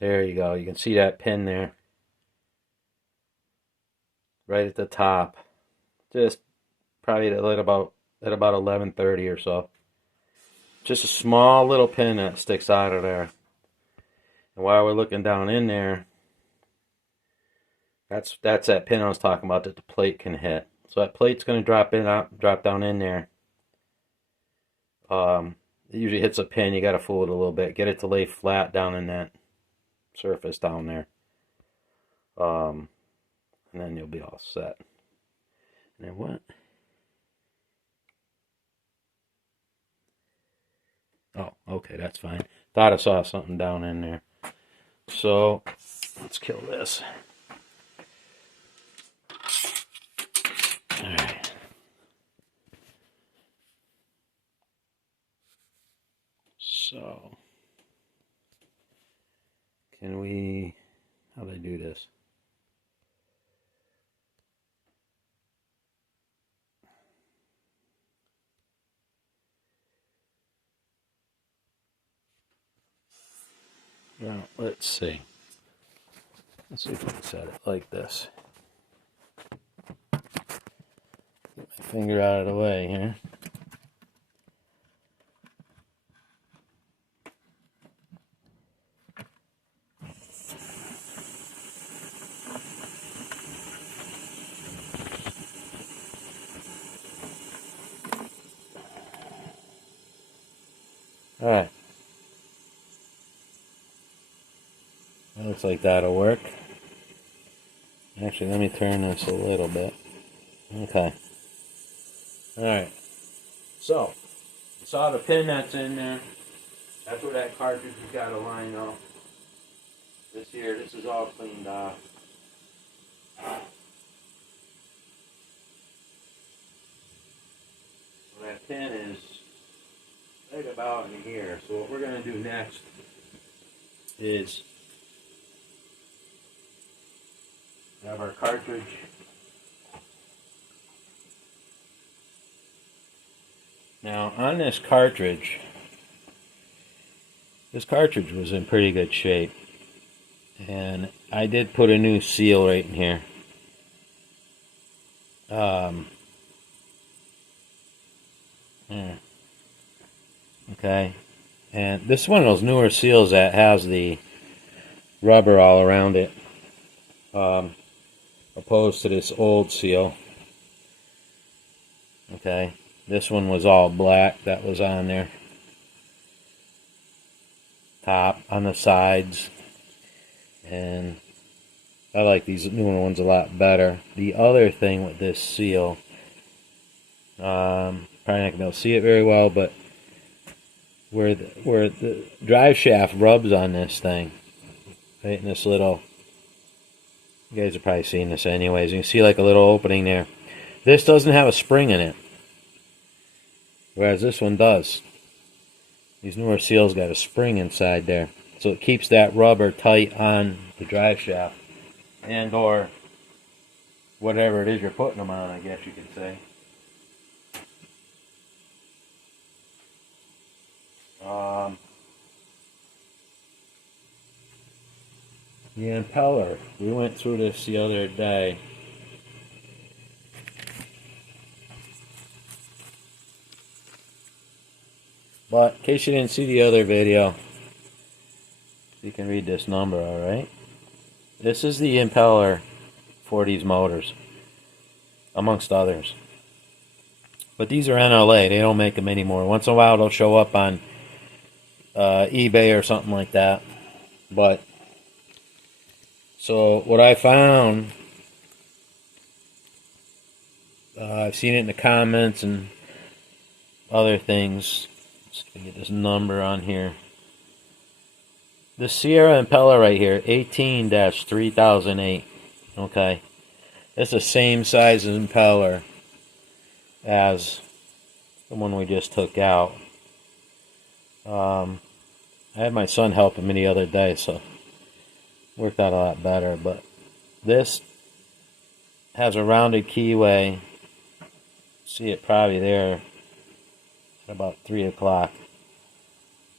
There you go. You can see that pin there, right at the top. Just probably at about 11:30 or so. Just a small little pin that sticks out of there. And while we're looking down in there, that's that pin I was talking about that the plate can hit. So that plate's going to drop down in there. It usually hits a pin. You got to fool it a little bit, get it to lay flat down in that surface down there. And then you'll be all set. And then what? Oh, okay, that's fine. Thought I saw something down in there. So let's kill this. All right. So can we? How do I do this? Well, let's see. Let's see if we can set it like this. Get my finger out of the way here. All right. That looks like that'll work. Actually, let me turn this a little bit. Okay. Alright. So, you saw the pin that's in there. That's where that cartridge has got to line up. This is all cleaned off. So that pin is right about in here. So what we're going to do next is have our cartridge now on this cartridge was in pretty good shape, and I did put a new seal right in here. Okay, and this is one of those newer seals that has the rubber all around it, opposed to this old seal. Okay, this one was all black that was on there. Top, on the sides, and I like these newer ones a lot better. The other thing with this seal, probably not going to be able to see it very well, but where the drive shaft rubs on this thing, right in this little, you guys have probably seen this anyways, you can see like a little opening there. This doesn't have a spring in it, whereas this one does. These newer seals got a spring inside there, so it keeps that rubber tight on the drive shaft and or whatever it is you're putting them on, I guess you could say. The impeller, we went through this the other day. But in case you didn't see the other video, you can read this number, alright? This is the impeller for these motors, amongst others. But these are NLA, they don't make them anymore. Once in a while they'll show up on eBay or something like that. But, so what I found, I've seen it in the comments and other things. Let's get this number on here. The Sierra impeller right here, 18-3008. Okay. It's the same size impeller as the one we just took out. I had my son helping me the other day, so it worked out a lot better. But this has a rounded keyway. See it probably there at about 3 o'clock.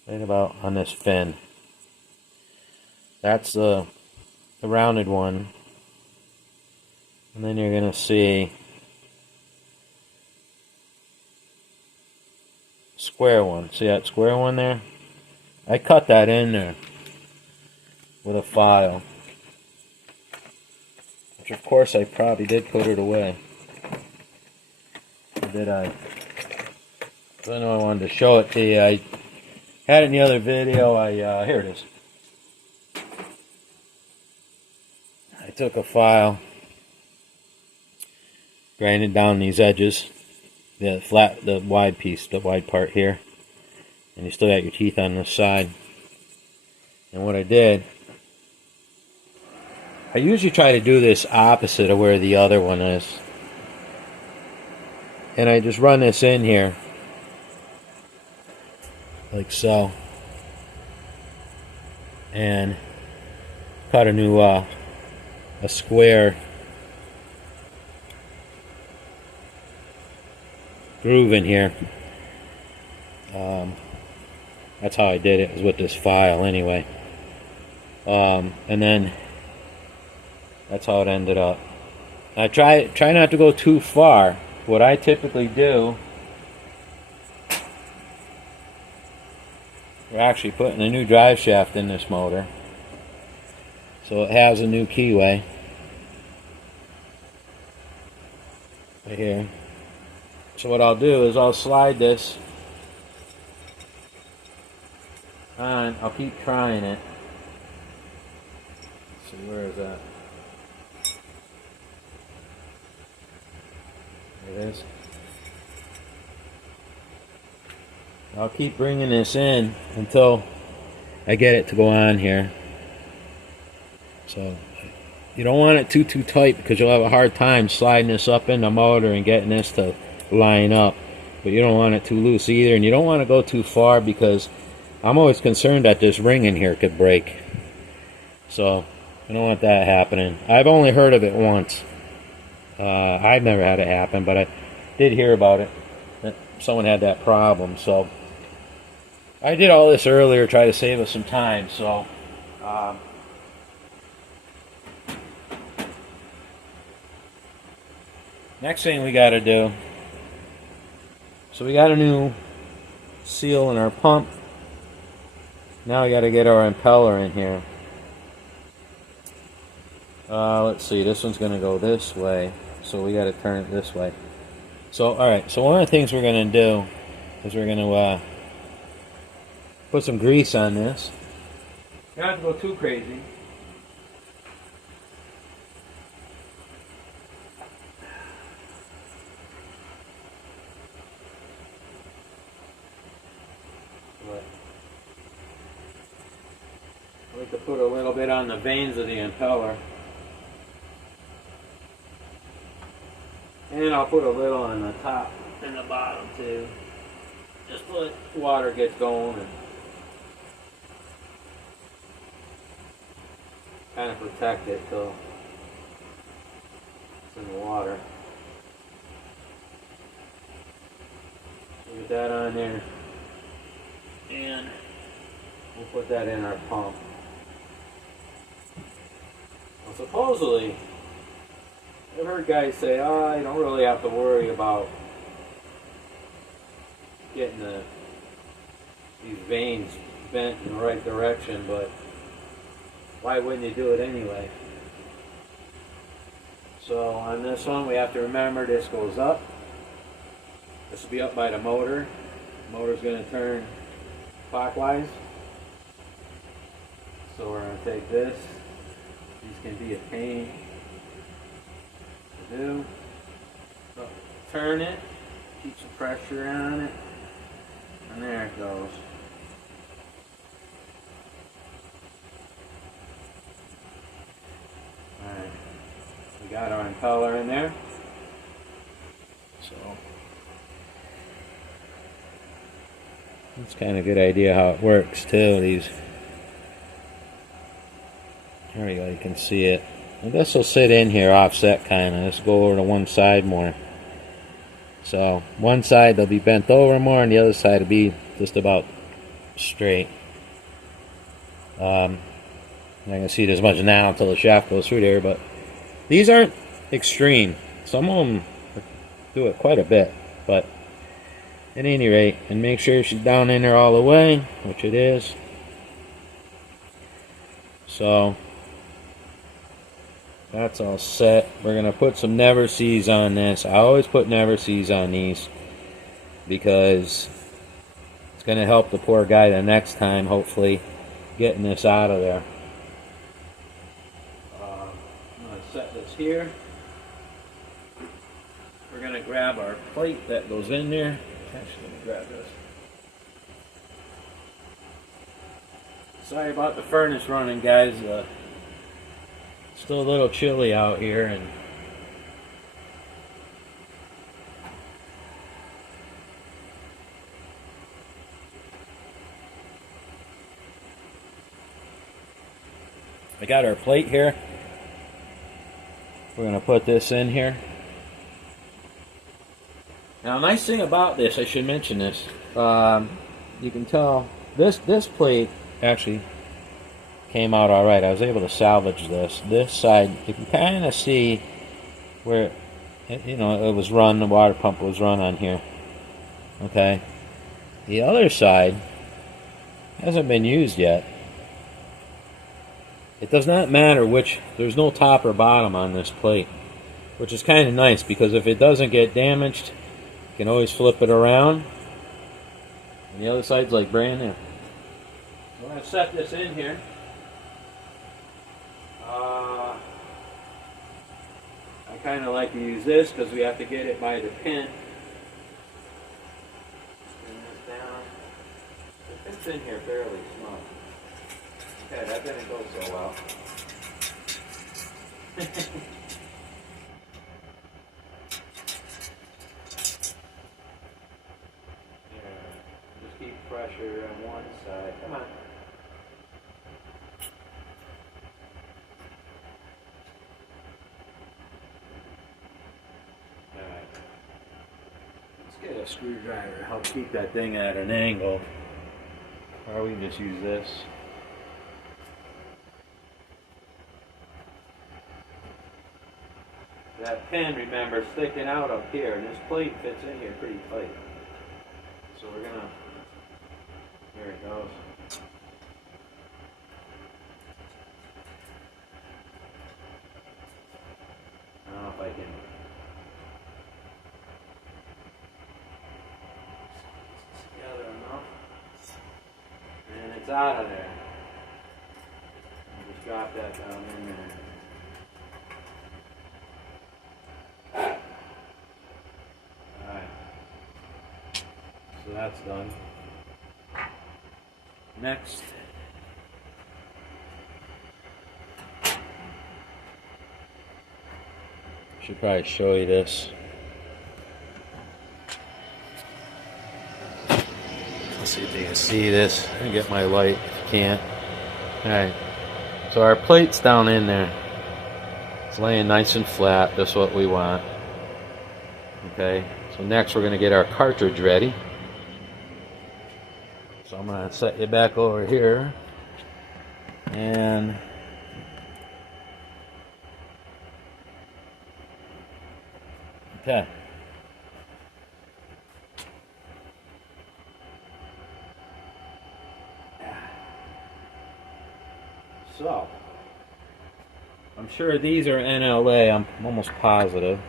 Right about on this fin. That's the rounded one. And then you're going to see square one. See that square one there? I cut that in there with a file. Which of course I probably did put it away. Or did I? I know I wanted to show it to you. I had it in the other video. Here it is. I took a file, grinded down these edges, the wide piece, the wide part here, and you still got your teeth on this side. And what I did, I usually try to do this opposite of where the other one is, and I just run this in here like so, and cut a new a square groove in here. That's how I did it, was with this file anyway. And then that's how it ended up. I try not to go too far. What I typically do, we're actually putting a new drive shaft in this motor, so it has a new keyway right here. So what I'll do is I'll slide this on. I'll keep trying it. Let's see, where is that? There it is. I'll keep bringing this in until I get it to go on here. So you don't want it too tight, because you'll have a hard time sliding this up in the motor and getting this to line up. But you don't want it too loose either, and you don't want to go too far, because I'm always concerned that this ring in here could break. So I don't want that happening. I've only heard of it once. I've never had it happen, but I did hear about it, that someone had that problem. So I did all this earlier, try to save us some time. So next thing we got to do, so we got a new seal in our pump. Now we got to get our impeller in here. Let's see, this one's going to go this way, so we got to turn it this way. So alright, so one of the things we're going to do is we're going to put some grease on this. You don't have to go too crazy. I like to put a little bit on the vanes of the impeller. And I'll put a little on the top and the bottom too. Just let water get going and kind of protect it till it's in the water. So get that on there. And we'll put that in our pump. Well, supposedly, I've heard guys say, oh, you don't really have to worry about getting these vanes bent in the right direction, but why wouldn't you do it anyway? So on this one, we have to remember this goes up. This will be up by the motor. The motor's going to turn clockwise. So we're going to take this. These can be a pain to do. So turn it, keep some pressure on it, and there it goes. Alright, we got our impeller in there. So that's kind of a good idea how it works too. These, there we go, you can see it. And this will sit in here offset kind of. Let's go over to one side more. So one side they'll be bent over more, and the other side will be just about straight. You're not going to see it as much now until the shaft goes through there, but these aren't extreme. Some of them do it quite a bit, but at any rate, and make sure she's down in there all the way, which it is. So that's all set. We're going to put some never sees on this. I always put never sees on these because it's going to help the poor guy the next time, hopefully, getting this out of there. I'm going to set this here. We're going to grab our plate that goes in there. Actually, let me grab this. Sorry about the furnace running, guys. Still a little chilly out here, and I got our plate here. We're going to put this in here. Now, a nice thing about this, I should mention this. You can tell this plate actually came out all right. I was able to salvage this. This side, you can kind of see where, you know, it was run. The water pump was run on here. Okay. The other side hasn't been used yet. It does not matter which. There's no top or bottom on this plate, which is kind of nice because if it doesn't get damaged, you can always flip it around. And the other side's like brand new. I'm going to set this in here. I kind of like to use this because we have to get it by the pin. Spin this down. It fits in here fairly small. Okay, that didn't go so well. Just keep pressure on one side. Come on. Alright. Let's get a screwdriver to help keep that thing at an angle. Or we can just use this. That pin, remember, sticking out up here, and this plate fits in here pretty tight. So we're gonna, here it goes. I don't know if I can. Together enough. And it's out of there. I'll just drop that down in there. So that's done. Next, should probably show you this. Let's see if you can see this. Let me get my light if you can't. Alright, so our plate's down in there. It's laying nice and flat, that's what we want. Okay, so next we're going to get our cartridge ready. So I'm going to set you back over here, and okay. So, I'm sure these are NLA, I'm almost positive.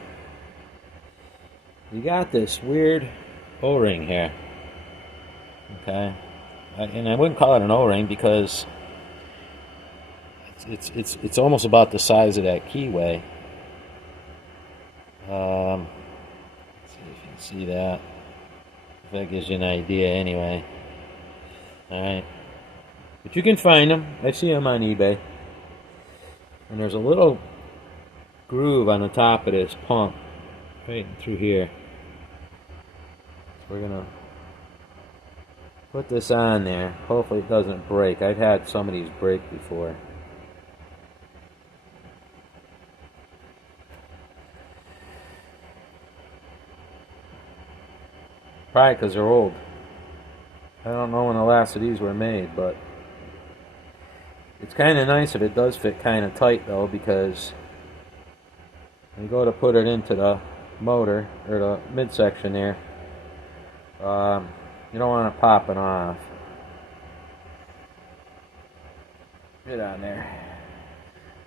You got this weird O-ring here. Okay. And I wouldn't call it an O-ring because it's almost about the size of that keyway. Let's see if you can see that. If that gives you an idea anyway. Alright. But you can find them. I see them on eBay. And there's a little groove on the top of this pump. Right through here. So we're going to put this on there. Hopefully it doesn't break. I've had some of these break before. Probably because they're old. I don't know when the last of these were made, but It's kind of nice if it does fit kind of tight though, because when you go to put it into the motor or the midsection there, you don't want it popping off. Get on there.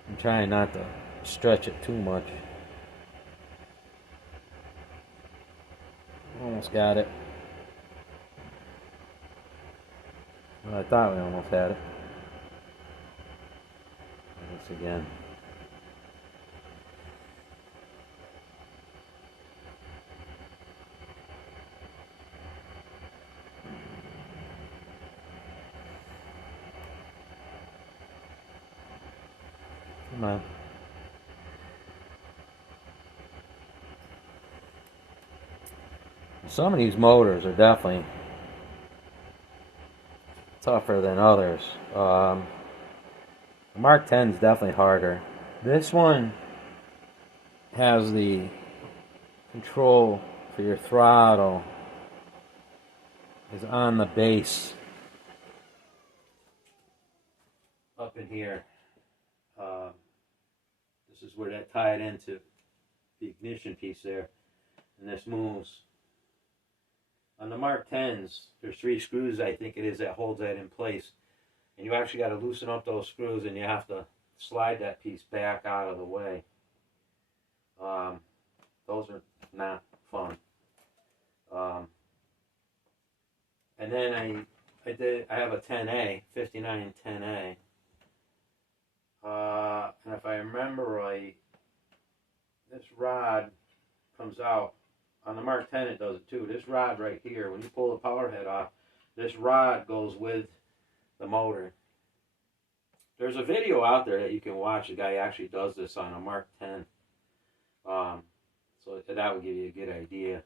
I'm trying not to stretch it too much. Almost got it. Well, I thought we almost had it. Once again. Come on. Some of these motors are definitely tougher than others. The Mark 10 is definitely harder. This one has the control for your throttle is on the base up in here. This is where that tied into the ignition piece there, and this moves. On the Mark 10s, there's 3 screws, I think it is, that holds that in place. And you actually got to loosen up those screws, and you have to slide that piece back out of the way. Those are not fun. And then I have a 10A, 59 10A. And if I remember right, this rod comes out. On the Mark 10 it does it too. This rod right here, when you pull the power head off, this rod goes with the motor. There's a video out there that you can watch. The guy actually does this on a Mark 10. So that would give you a good idea.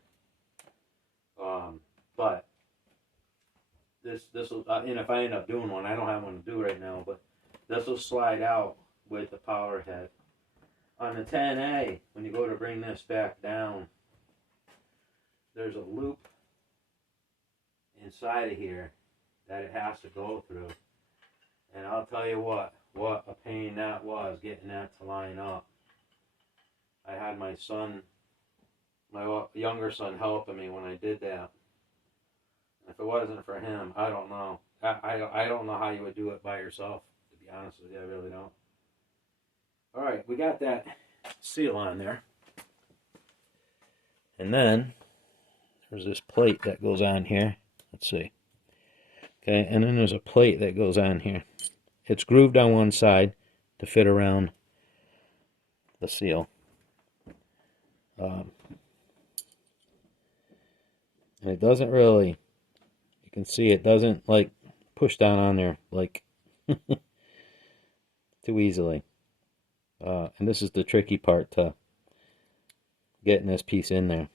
But this will, and if I end up doing one, I don't have one to do right now, but this will slide out with the power head. On the 10A, when you go to bring this back down, there's a loop inside of here that it has to go through. And I'll tell you what a pain that was, getting that to line up. I had my younger son helping me when I did that. If it wasn't for him, I don't know. I don't know how you would do it by yourself, to be honest with you. I really don't. All right, we got that seal on there. And then there's this plate that goes on here. Let's see. Okay, and then there's a plate that goes on here. It's grooved on one side to fit around the seal. And it doesn't really, you can see it doesn't like push down on there like too easily. And this is the tricky part to getting this piece in there.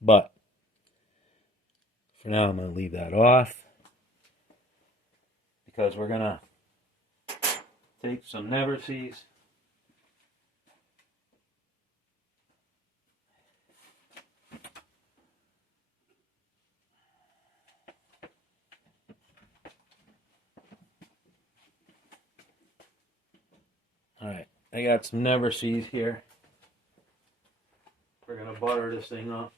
But for now I'm going to leave that off, because we're going to take some never sees. Alright, I got some never sees here. We're going to butter this thing up.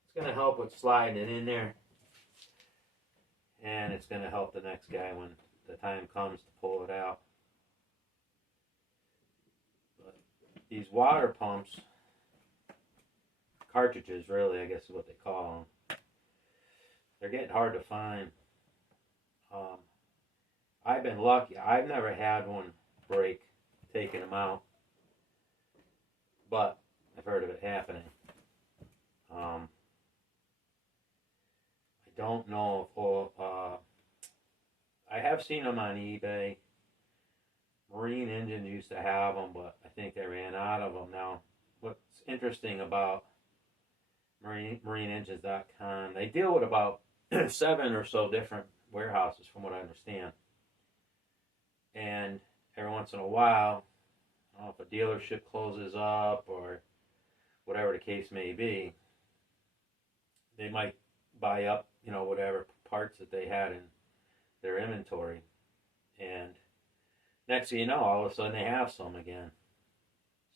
It's going to help with sliding it in there. And it's going to help the next guy when the time comes to pull it out. But these water pumps, cartridges really, I guess is what they call them, they're getting hard to find. I've been lucky. I've never had one break taking them out, but I've heard of it happening. I don't know if I have seen them on eBay. Marine Engine used to have them, but I think they ran out of them now. What's interesting about MarineEngines.com, they deal with about 7 or so different warehouses, from what I understand. And every once in a while, if a dealership closes up or whatever the case may be, they might buy up, whatever parts that they had in their inventory. And next thing you know, all of a sudden they have some again.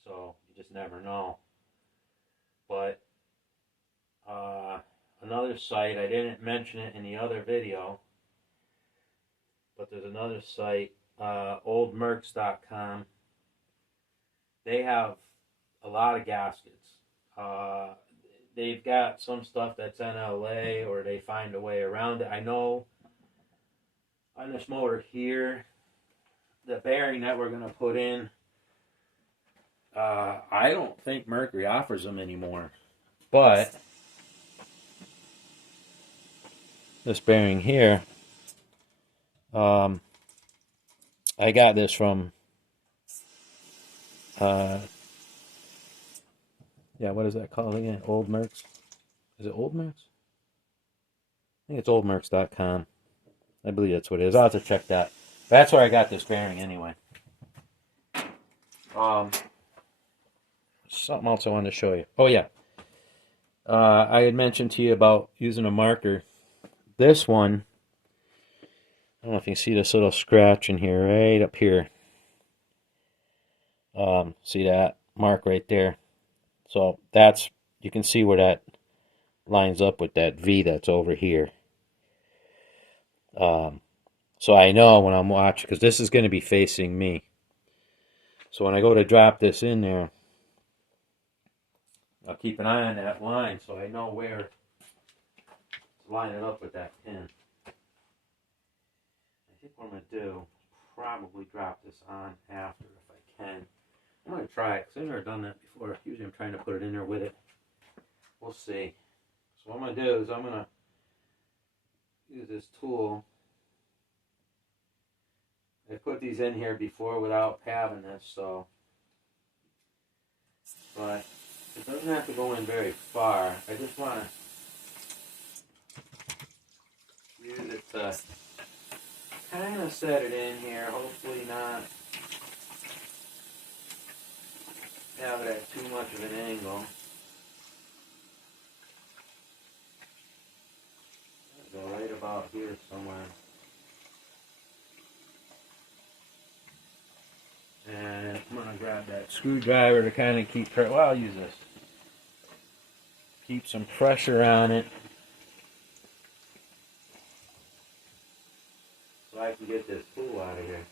So you just never know. But another site, I didn't mention it in the other video, but there's another site, oldmercs.com. They have a lot of gaskets. They've got some stuff that's in LA, or they find a way around it. I know on this motor here, the bearing that we're going to put in, I don't think Mercury offers them anymore. But this bearing here, I got this from, what is that called again? Old Mercs? Is it Old Mercs? I think it's oldmercs.com. I believe that's what it is. I'll have to check that. That's where I got this bearing anyway. Something else I wanted to show you. Oh, yeah. I had mentioned to you about using a marker. This one, I don't know if you can see this little scratch in here, right up here. See that mark right there? So that's, you can see where that lines up with that V that's over here. So I know when I'm watching, because this is going to be facing me. So when I go to drop this in there, I'll keep an eye on that line so I know where to line it up with that pin. I think what I'm going to do is probably drop this on after if I can. I'm going to try it because I've never done that before. Usually I'm trying to put it in there with it. We'll see. So what I'm going to do is I'm going to use this tool. I put these in here before without having this, so. But it doesn't have to go in very far. I just want to use it to kind of set it in here. Hopefully not have it at too much of an angle. Go right about here somewhere. And I'm going to grab that screwdriver to kind of keep, well, I'll use this. Keep some pressure on it so I can get this tool out of here.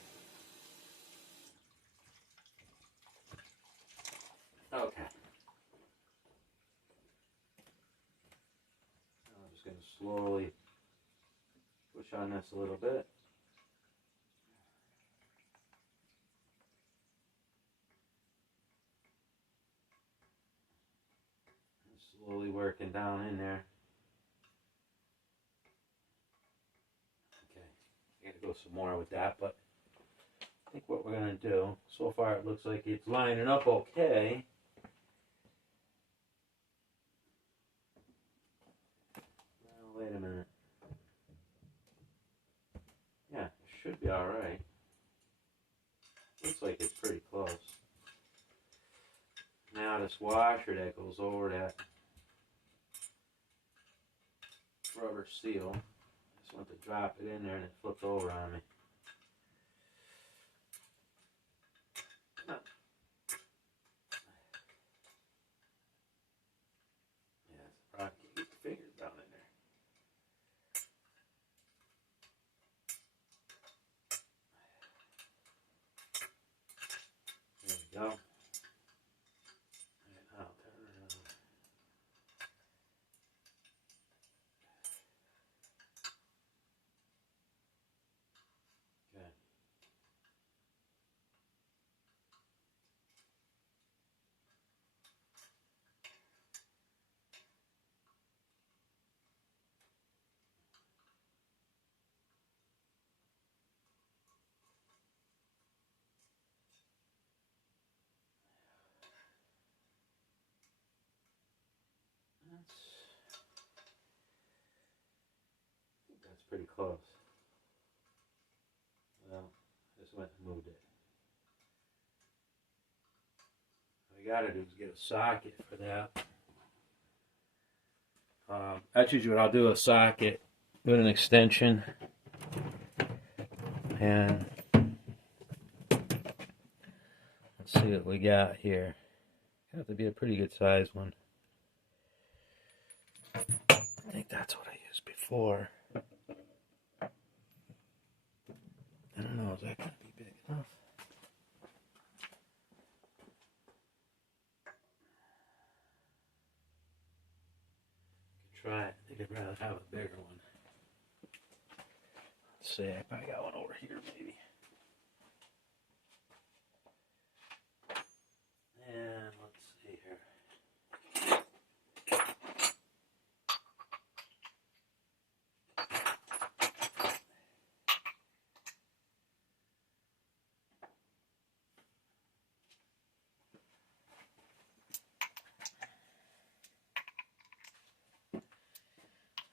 Okay. I'm just going to slowly push on this a little bit. Slowly working down in there. Okay, I gotta go some more with that, but I think what we're gonna do, so far it looks like it's lining up okay. Now, wait a minute. Yeah, it should be alright. Looks like it's pretty close. Now this washer that goes over that rubber seal, I just want to drop it in there and it flipped over on me. Yeah, it's probably can't get the fingers down in there. There we go. And I'll turn it around. Okay. That's pretty close. Well, I just went and moved it. I gotta do is get a socket for that. That's usually what I'll do, a socket, do an extension, and let's see what we got here. Have to be a pretty good sized one. I think that's what I used before. I don't know, is that going to be big enough? Try it. I think I'd rather have a bigger one. Let's see, I probably got one over here maybe. And let's see here.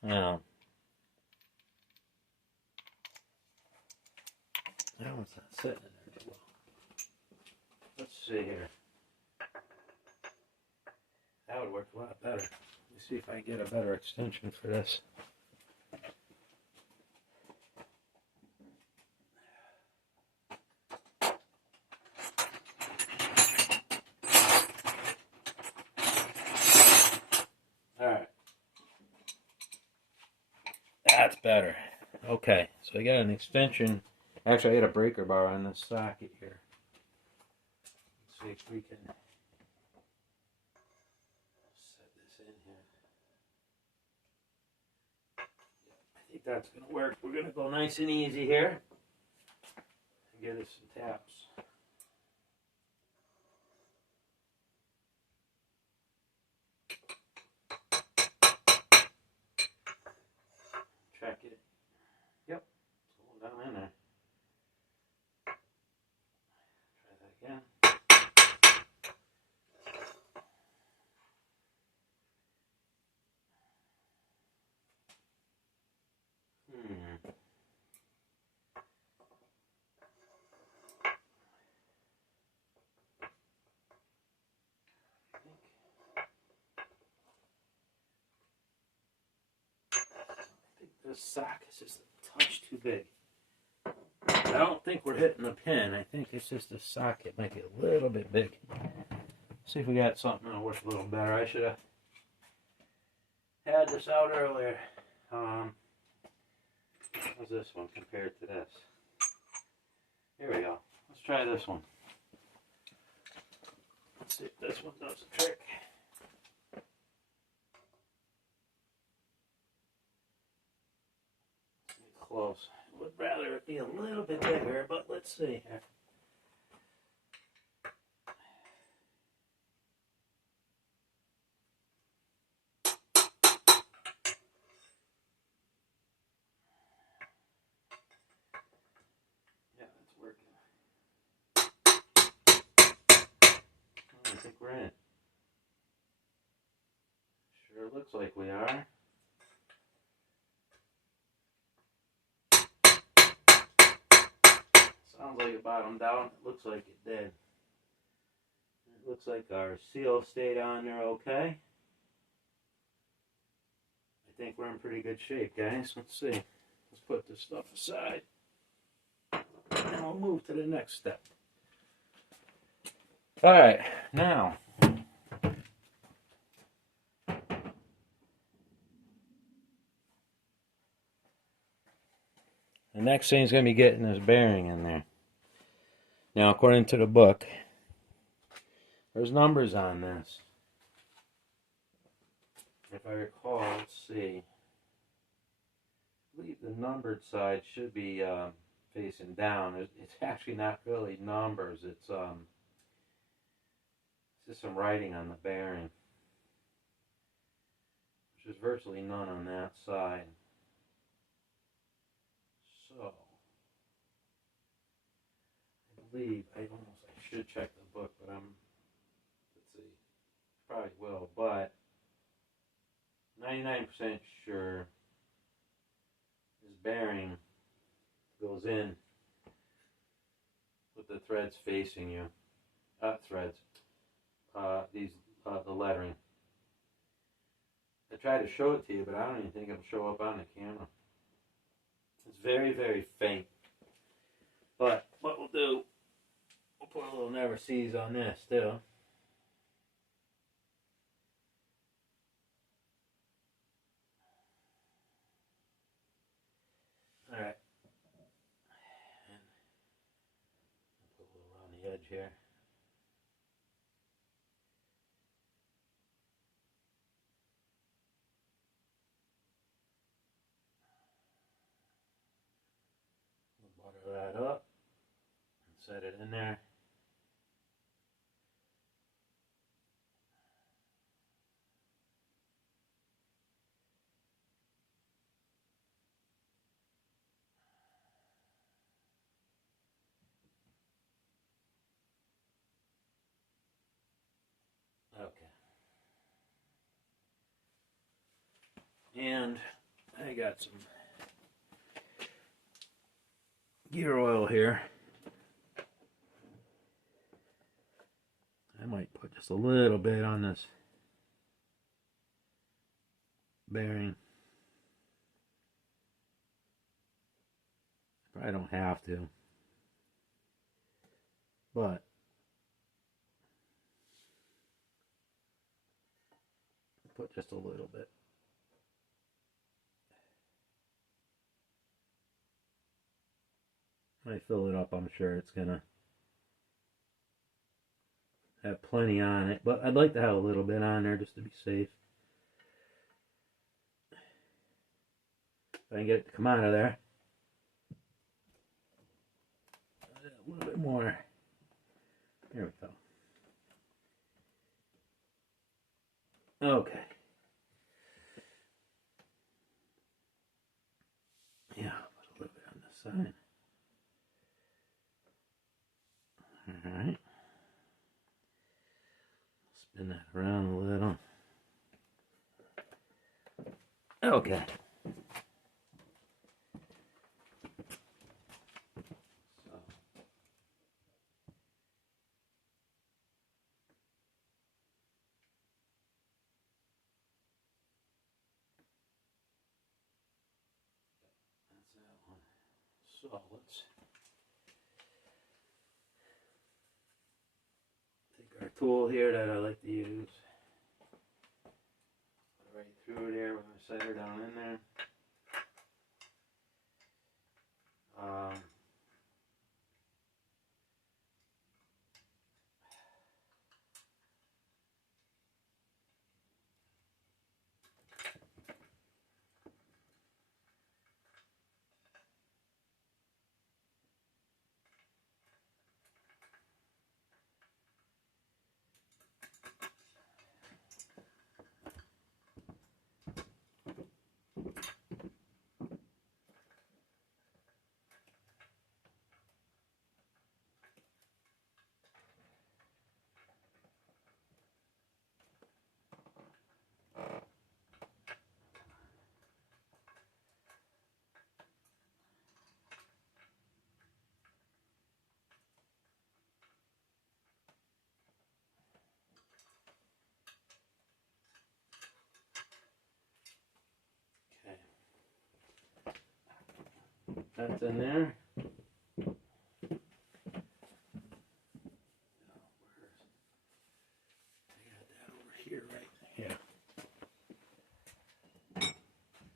Now, that one's not sitting in there too well. Let's see here. That would work a lot better. Let me see if I can get a better extension for this. Alright. That's better. Okay, so I got an extension. Actually, I had a breaker bar on this socket here. Let's see if we can set this in here. I think that's going to work. We're going to go nice and easy here and get us some taps. Check it. Yep, it's going down in there. Try that again. This sock is just a touch too big. I don't think we're hitting the pin. I think it's just the socket might be a little bit big. See if we got something that'll work a little better. I should have had this out earlier. How's this one compared to this? Here we go. Let's try this one. Let's see if this one does the trick. Close. Would rather it be a little bit bigger, but let's see here. Yeah, that's working. I think we're in. Sure looks like we are. Sounds like it bottomed out. It looks like it did. It looks like our seal stayed on there okay. I think we're in pretty good shape, guys. Let's see. Let's put this stuff aside. And we'll move to the next step. Alright, now. The next thing is going to be getting this bearing in there. Now, according to the book, there's numbers on this. If I recall, let's see. I believe the numbered side should be facing down. It's actually not really numbers. It's just some writing on the bearing. There's virtually none on that side. So, I believe, I should check the book, but let's see, probably will, but 99% sure this bearing goes in with the threads facing you. Threads. the lettering. I tried to show it to you, but I don't even think it'll show up on the camera. It's very, very faint. But what we'll do, we'll put a little never sees on this still. All right. And put a little around the edge here. We'll butter that up and set it in there. Okay. And I got some gear oil here. I might put just a little bit on this bearing. I don't have to, but put just a little bit. When I fill it up, I'm sure it's gonna have plenty on it, but I'd like to have a little bit on there just to be safe. If I can get it to come out of there. A little bit more. Here we go. Okay. Yeah, put a little bit on this side. Alright. Spin that around a little. Okay. So let's take our tool here that I like to use. Put it right through there with my cider down in there. That's in there.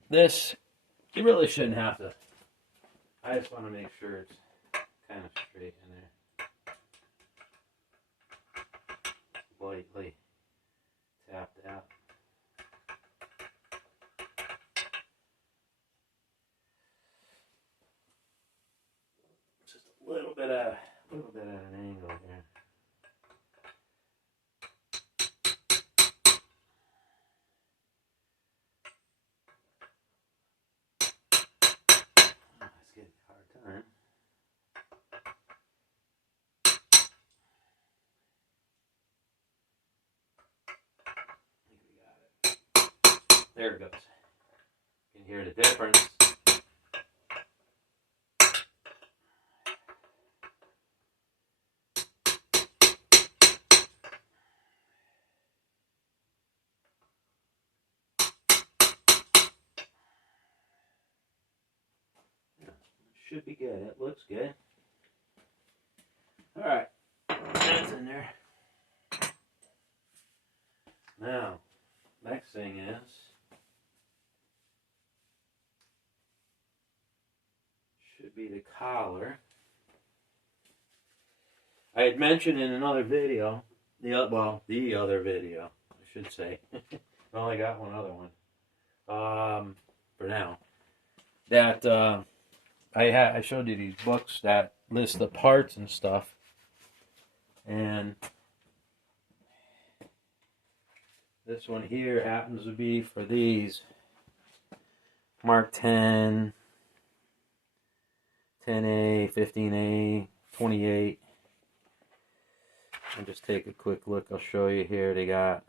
This, you really shouldn't have to. I just want to make sure it's kind of straight in there. Lightly tap that. Just a little bit at an angle here. Time. I think we got it. There it goes. You can hear the difference. should be good. It looks good. Alright, that's in there. Now, next thing is, should be the collar. I had mentioned in another video, the other video, I should say. I only got one other one, for now. That I showed you these books that list the parts and stuff, and this one here happens to be for these Mark 10, 10A, 15A, 28. I'll just take a quick look. I'll show you here. They got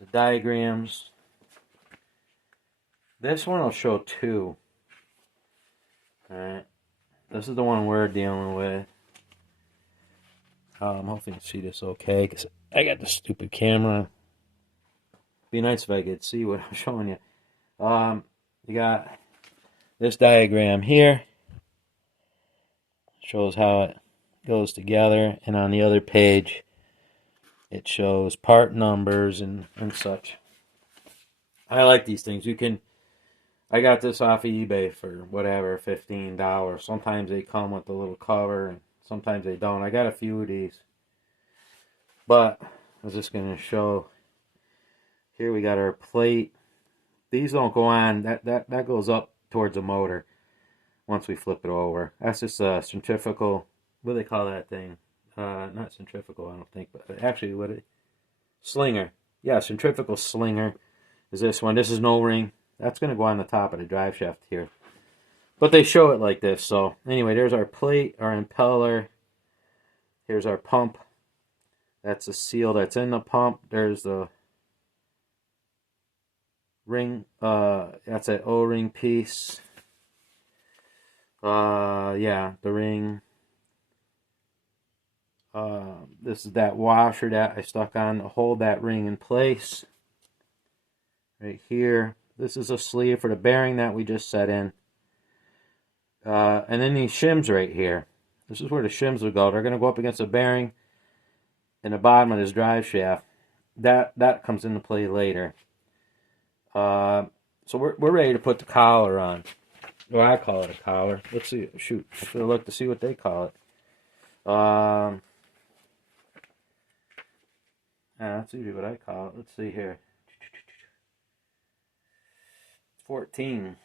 the diagrams. This one will show two. Alright. This is the one we're dealing with. Hopefully you can see this okay, because I got the stupid camera. Be nice if I could see what I'm showing you. You got this diagram here. Shows how it goes together, and on the other page it shows part numbers and such. I like these things. I got this off of eBay for whatever, $15. Sometimes they come with a little cover and sometimes they don't. I got a few of these, but I was just going to show here. We got our plate. These don't go on. That goes up towards the motor once we flip it over. That's just a centrifugal. What do they call that thing? Not centrifugal, I don't think, but actually, slinger. Yeah, centrifugal slinger is this one. This is no ring. That's going to go on the top of the drive shaft here. But they show it like this. So anyway, there's our plate, our impeller. Here's our pump. That's the seal that's in the pump. There's the ring. That's that O-ring piece. Yeah, the ring. This is that washer that I stuck on to hold that ring in place. Right here. This is a sleeve for the bearing that we just set in. And then these shims right here. This is where the shims will go. They're going to go up against the bearing in the bottom of this drive shaft. That comes into play later. So we're ready to put the collar on. Well, I call it a collar. Let's see. Shoot. I should have looked to see what they call it. That's usually what I call it. Let's see here. 14.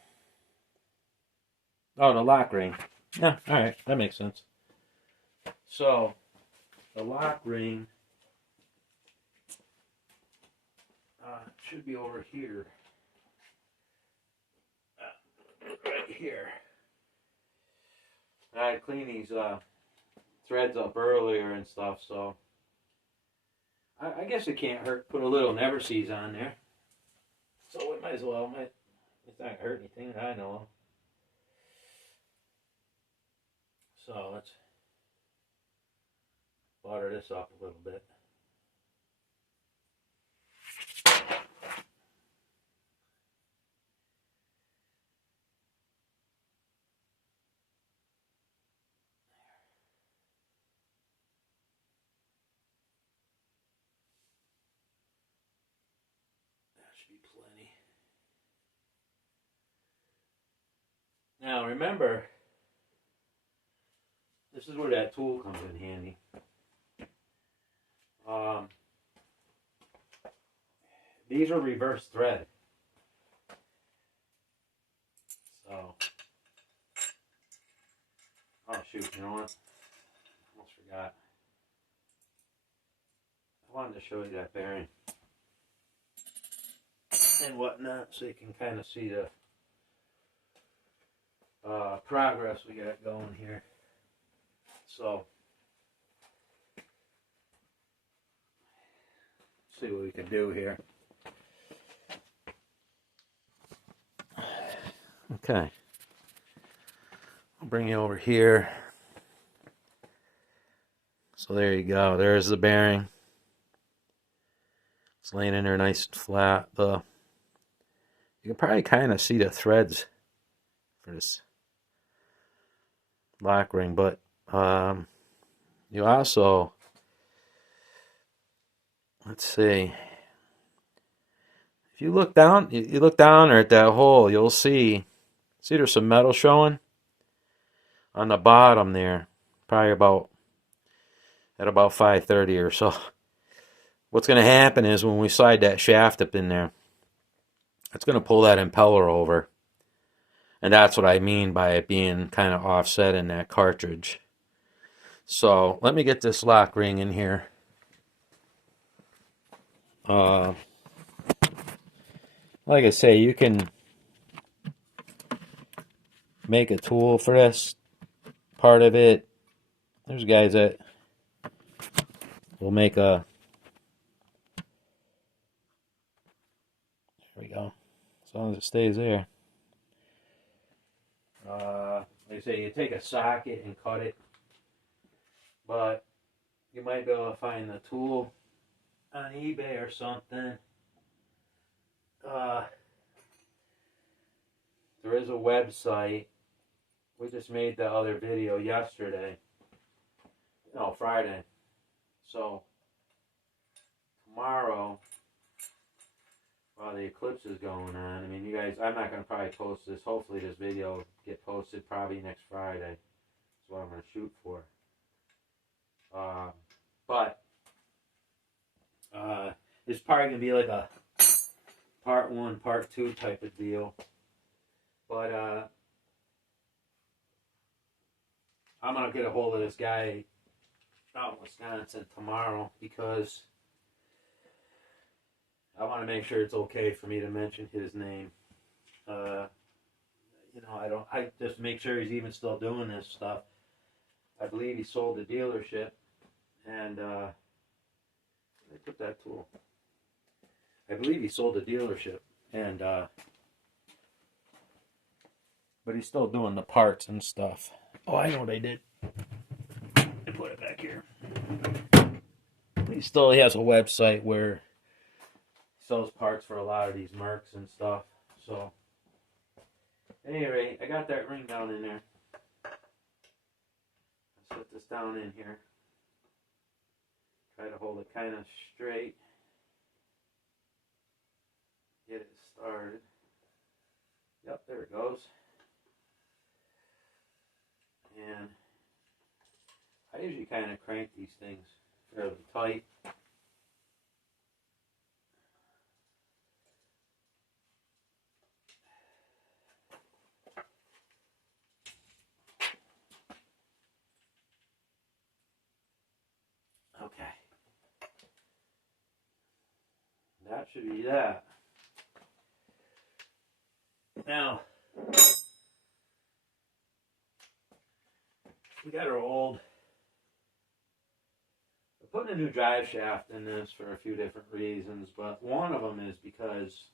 Oh, the lock ring. Yeah, alright. That makes sense. So, the lock ring should be over here. Right here. I cleaned these threads up earlier and stuff, so I guess it can't hurt. Put a little never sees on there. So it might as well. It's not going to hurt anything that I know of. So let's butter this up a little bit. That should be plenty. Now remember, this is where that tool comes in handy. These are reverse thread. So, oh shoot, you know what? Almost forgot. I wanted to show you that bearing and whatnot so you can kind of see the progress we got going here. So, see what we can do here. Okay. I'll bring you over here. So there you go. There's the bearing. It's laying in there nice and flat. You can probably kind of see the threads for this lock ring, but you also, let's see, if you look down, you look down there at that hole, you'll see there's some metal showing on the bottom there, probably about at about 530 or so. What's going to happen is when we slide that shaft up in there, it's going to pull that impeller over. And that's what I mean by it being kind of offset in that cartridge. So let me get this lock ring in here. Like I say, you can make a tool for this part of it. There's guys that will make a, there we go, as long as it stays there. Like I say, you take a socket and cut it, but you might be able to find the tool on eBay or something. There is a website. We just made the other video yesterday. No, Friday. So tomorrow, while the eclipse is going on, I mean, you guys, I'm not going to probably post this. Hopefully this video will get posted probably next Friday. That's what I'm going to shoot for. But it's probably going to be like a part 1, part 2 type of deal. But I'm going to get a hold of this guy out in Wisconsin tomorrow because I want to make sure it's okay for me to mention his name. I just make sure he's even still doing this stuff. I believe he sold the dealership, and I put that tool. I believe he sold the dealership, and but he's still doing the parts and stuff. Oh, I know what I did. I put it back here. He has a website where he sells parts for a lot of these Mercs and stuff. So, at any rate, I got that ring down in there. I'll set this down in here. Try to hold it kind of straight. Get it started. Yep, there it goes. And I usually kind of crank these things fairly tight. Okay. That should be that. Now, we got our old, we're putting a new drive shaft in this for a few different reasons, but one of them is because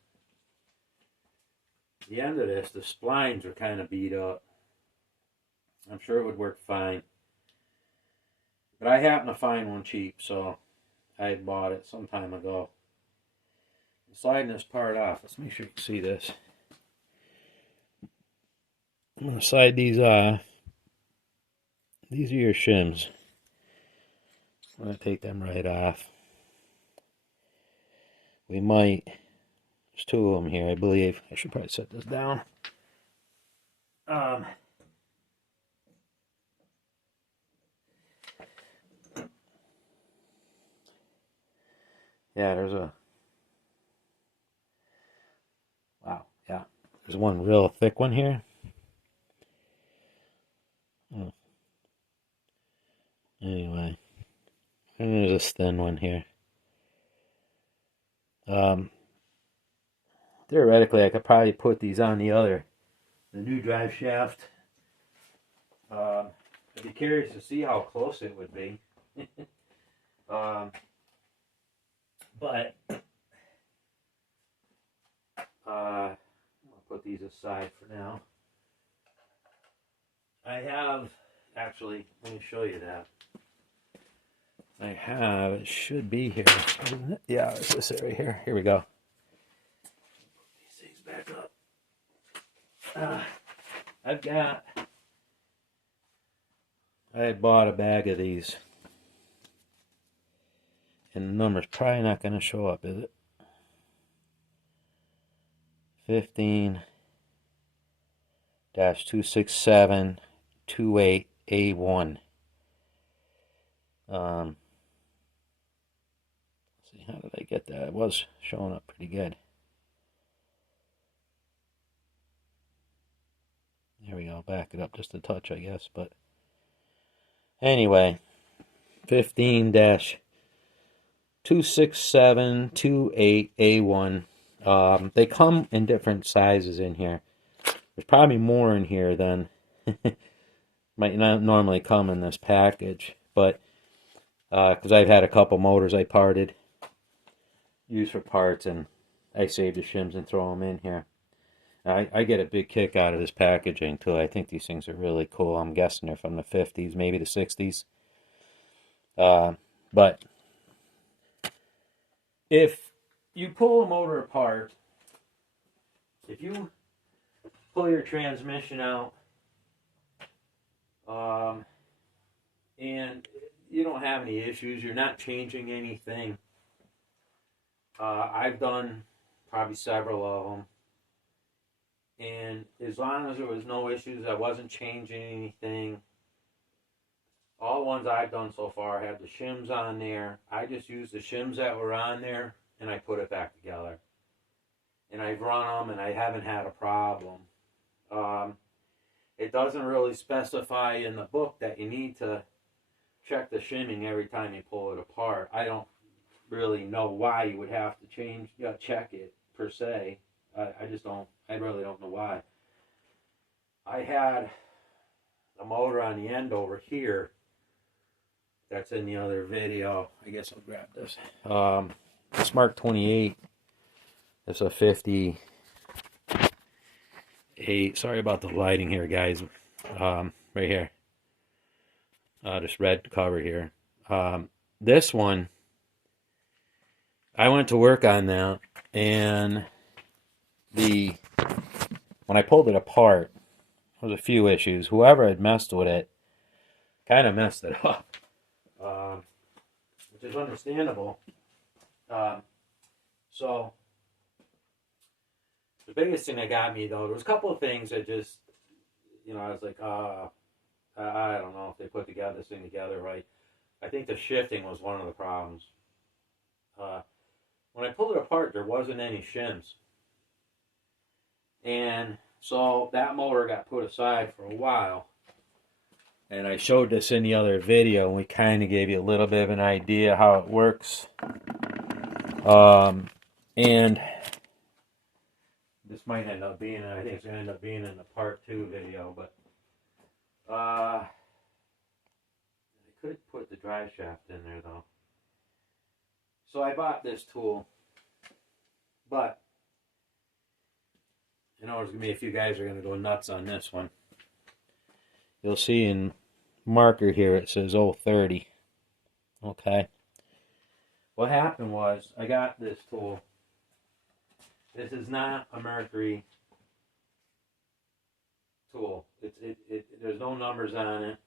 the end of this, the splines are kind of beat up. I'm sure it would work fine. But I happened to find one cheap, so I had bought it some time ago. I'm sliding this part off. Let's make sure you can see this. I'm going to slide these off. These are your shims. I'm going to take them right off. We might, there's 2 of them here, I believe. I should probably set this down. Yeah, there's a, wow, yeah. There's one real thick one here. Oh. Anyway, and there's this thin one here. Theoretically, I could probably put these on the new drive shaft. I'd be curious to see how close it would be. But I'll put these aside for now. I have, actually, let me show you that. I have, it should be here, isn't it? Yeah, it's this area here. Here we go. Put these things back up. I've got I had bought a bag of these. And the number's probably not going to show up, is it? 15-26728A1. Let's see, how did I get that? It was showing up pretty good. There we go. Back it up just a touch, I guess. But anyway, 15-26728A1. They come in different sizes in here. There's probably more in here than might not normally come in this package, but because I've had a couple motors I parted, used for parts, and I save the shims and throw them in here. I get a big kick out of this packaging too. I think these things are really cool. I'm guessing they're from the 50s, maybe the 60s. But if you pull a motor apart, if you pull your transmission out, and you don't have any issues, you're not changing anything. I've done probably several of them. And as long as there was no issues, I wasn't changing anything. All the ones I've done so far have the shims on there. I just used the shims that were on there and I put it back together. And I've run them and I haven't had a problem. It doesn't really specify in the book that you need to check the shimming every time you pull it apart. I don't really know why you would have to check it per se. I just don't. I really don't know why. I had a motor on the end over here. That's in the other video. I guess I'll grab this. This Mark 28. It's a 58. Sorry about the lighting here, guys. Right here. This red cover here. This one, I went to work on that, and when I pulled it apart, there was a few issues. Whoever had messed with it kind of messed it up, which is understandable. So the biggest thing that got me, though, there was a couple of things that just, I was like, I don't know if they put this thing together right. I think the shifting was one of the problems. When I pulled it apart, there wasn't any shims. And so that motor got put aside for a while. And I showed this in the other video, and we kind of gave you a little bit of an idea how it works. And this might end up being, I think it's going to end up being in the part 2 video, but I could put the drive shaft in there though. So I bought this tool, but there's going to be a few guys who are going to go nuts on this one. You'll see in marker here it says 030. Okay. What happened was I got this tool. This is not a Mercury tool. There's no numbers on it.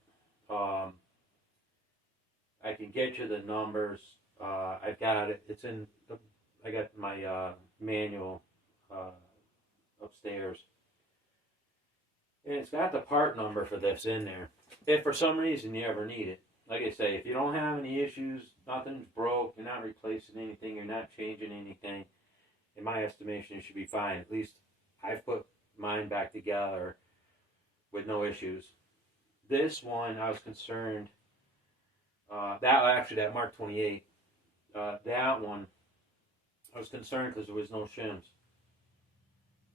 I can get you the numbers. I've got it. I got my manual upstairs. And it's got the part number for this in there. If for some reason you ever need it. Like I say, if you don't have any issues, nothing's broke, you're not replacing anything, you're not changing anything, in my estimation, it should be fine. At least I've put mine back together with no issues. This one, I was concerned, that Mark 28, that one, I was concerned because there was no shims.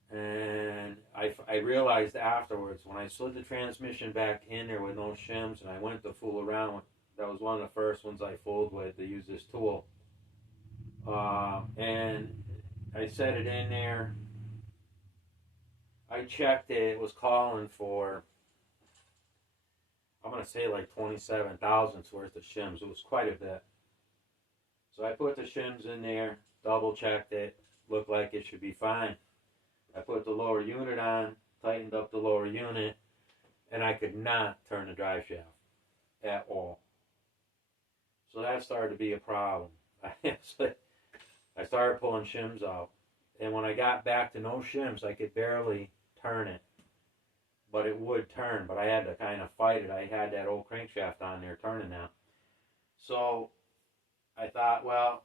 And I realized afterwards, when I slid the transmission back in there with no shims and I went to fool around with, that was one of the first ones I fooled with to use this tool. And I set it in there. I checked it. It was calling for, I'm going to say like 27 thousandths worth of shims. It was quite a bit. So I put the shims in there, double checked it, looked like it should be fine. I put the lower unit on, tightened up the lower unit, and I could not turn the drive shaft. at all. So that started to be a problem. I started pulling shims out. And when I got back to no shims, I could barely turn it. But it would turn, but I had to kind of fight it. I had that old crankshaft on there turning now. So I thought, well,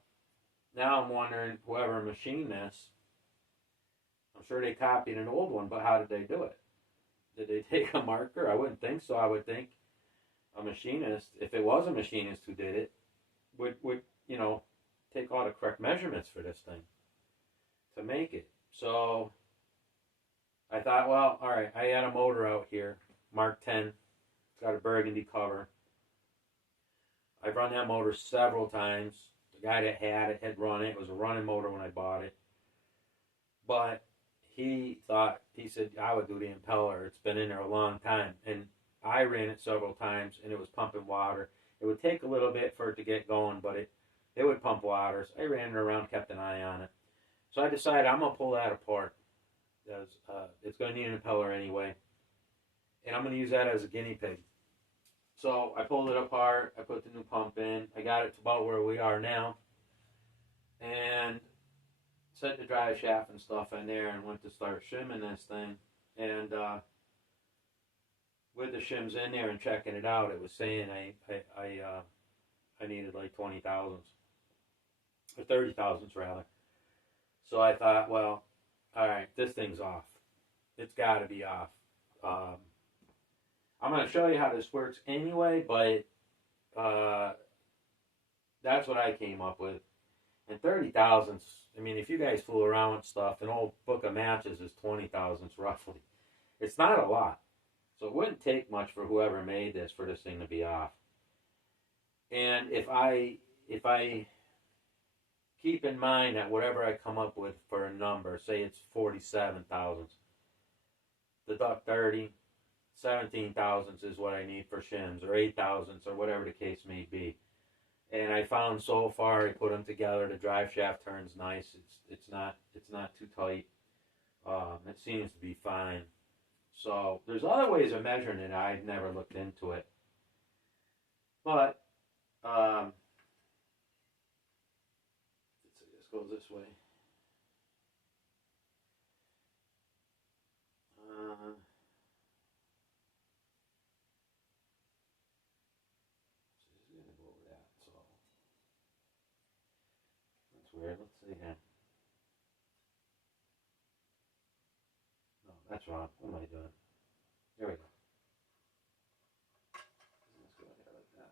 now I'm wondering, whoever machined this, I'm sure they copied an old one, but how did they do it? Did they take a marker? I wouldn't think so. I would think a machinist, if it was a machinist who did it, would take all the correct measurements for this thing to make it. So I thought, well, all right, I had a motor out here, Mark 10. It's got a burgundy cover. I've run that motor several times. The guy that had it had run it. It was a running motor when I bought it. But he said, I would do the impeller. It's been in there a long time. And I ran it several times, and it was pumping water. It would take a little bit for it to get going, but it would pump water. So I ran it around, kept an eye on it. So I decided I'm going to pull that apart. Because it's going to need an impeller anyway. And I'm going to use that as a guinea pig. So I pulled it apart. I put the new pump in. I got it to about where we are now. And set the drive shaft and stuff in there and went to start shimming this thing. And with the shims in there and checking it out, it was saying I needed like 20 thousandths. Or 30 thousandths rather. So I thought, well, all right, this thing's off. It's got to be off. I'm going to show you how this works anyway, but that's what I came up with. And 30 thousandths, I mean, if you guys fool around with stuff, an old book of matches is 20 thousandths roughly. It's not a lot. So it wouldn't take much for whoever made this for this thing to be off. And if I keep in mind that whatever I come up with for a number, say it's 47 thousandths, deduct 30, 17 thousandths is what I need for shims, or 8 thousandths, or whatever the case may be. And I found so far, I put them together, the drive shaft turns nice. It's not too tight. It seems to be fine. So there's other ways of measuring it. I've never looked into it, but let's see, this goes this way. Weird. Let's see here. No, that's wrong. What am I doing? There we go. Let's go ahead like that.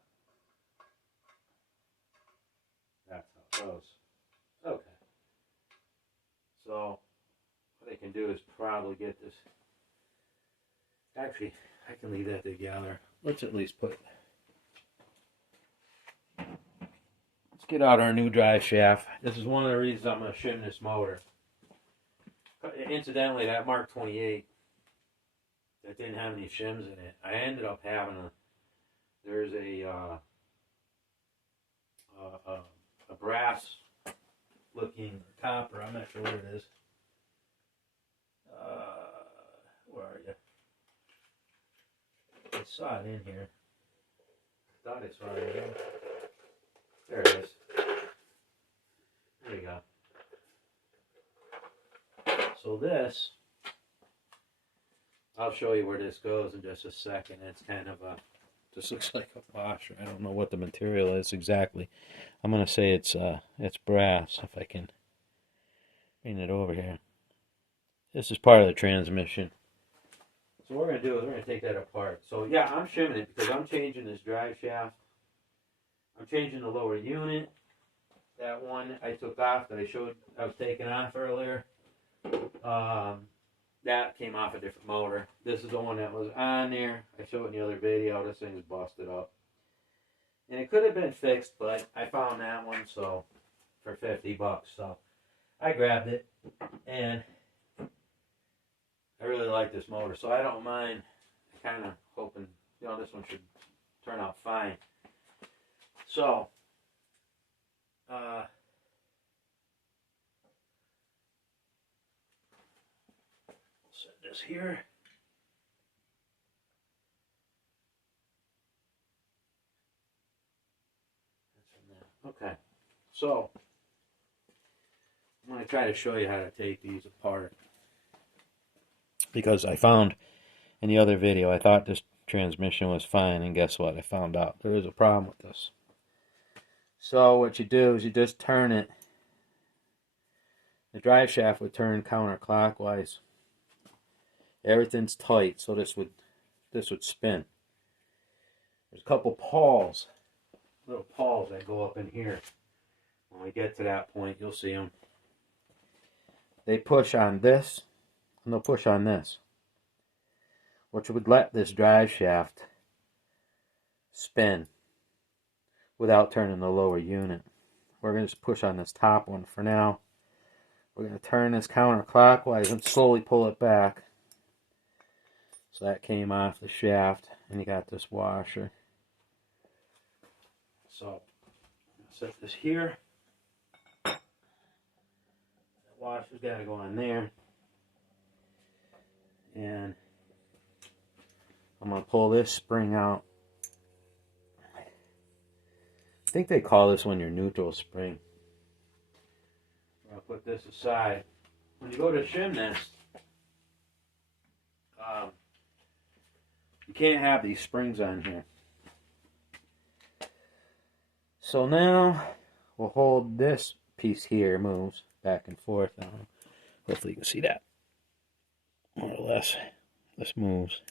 That's how it goes. Okay. So what I can do is probably get this. Actually, I can leave that together. Let's at least put. Get out our new drive shaft. This is one of the reasons I'm going to shim this motor. Incidentally, that Mark 28 that didn't have any shims in it, I ended up having there's a brass looking copper, I'm not sure what it is. Where are you? I saw it in here. I thought I saw it in here. There it is. There you go. So this, I'll show you where this goes in just a second. It's kind of a, this looks like a washer. I don't know what the material is exactly. I'm going to say it's brass, if I can bring it over here. This is part of the transmission. So what we're going to do is we're going to take that apart. So yeah, I'm shimming it because I'm changing this drive shaft. I'm changing the lower unit. That one I took off that I was taking off earlier. That came off a different motor. This is the one that was on there. I showed it in the other video. This thing is busted up. And it could have been fixed, but I found that one for $50. So I grabbed it, and I really like this motor. So I don't mind. Kind of hoping, this one should turn out fine. So, set this here. So, I'm going to try to show you how to take these apart. Because I found in the other video, I thought this transmission was fine, and guess what? I found out there is a problem with this. So what you do is you just turn it. The drive shaft would turn counterclockwise. Everything's tight, so this would spin. There's a couple pawls, little pawls that go up in here. When we get to that point, you'll see them. They push on this, and they'll push on this, which would let this drive shaft spin without turning the lower unit. We're going to just push on this top one for now. We're going to turn this counterclockwise and slowly pull it back. So that came off the shaft, and you got this washer. So, set this here. That washer's got to go on there. And I'm going to pull this spring out. I think they call this one your neutral spring. I'll put this aside. When you go to shim this, you can't have these springs on here. So now we'll hold this piece here, moves back and forth. Hopefully you can see that. More or less. This moves.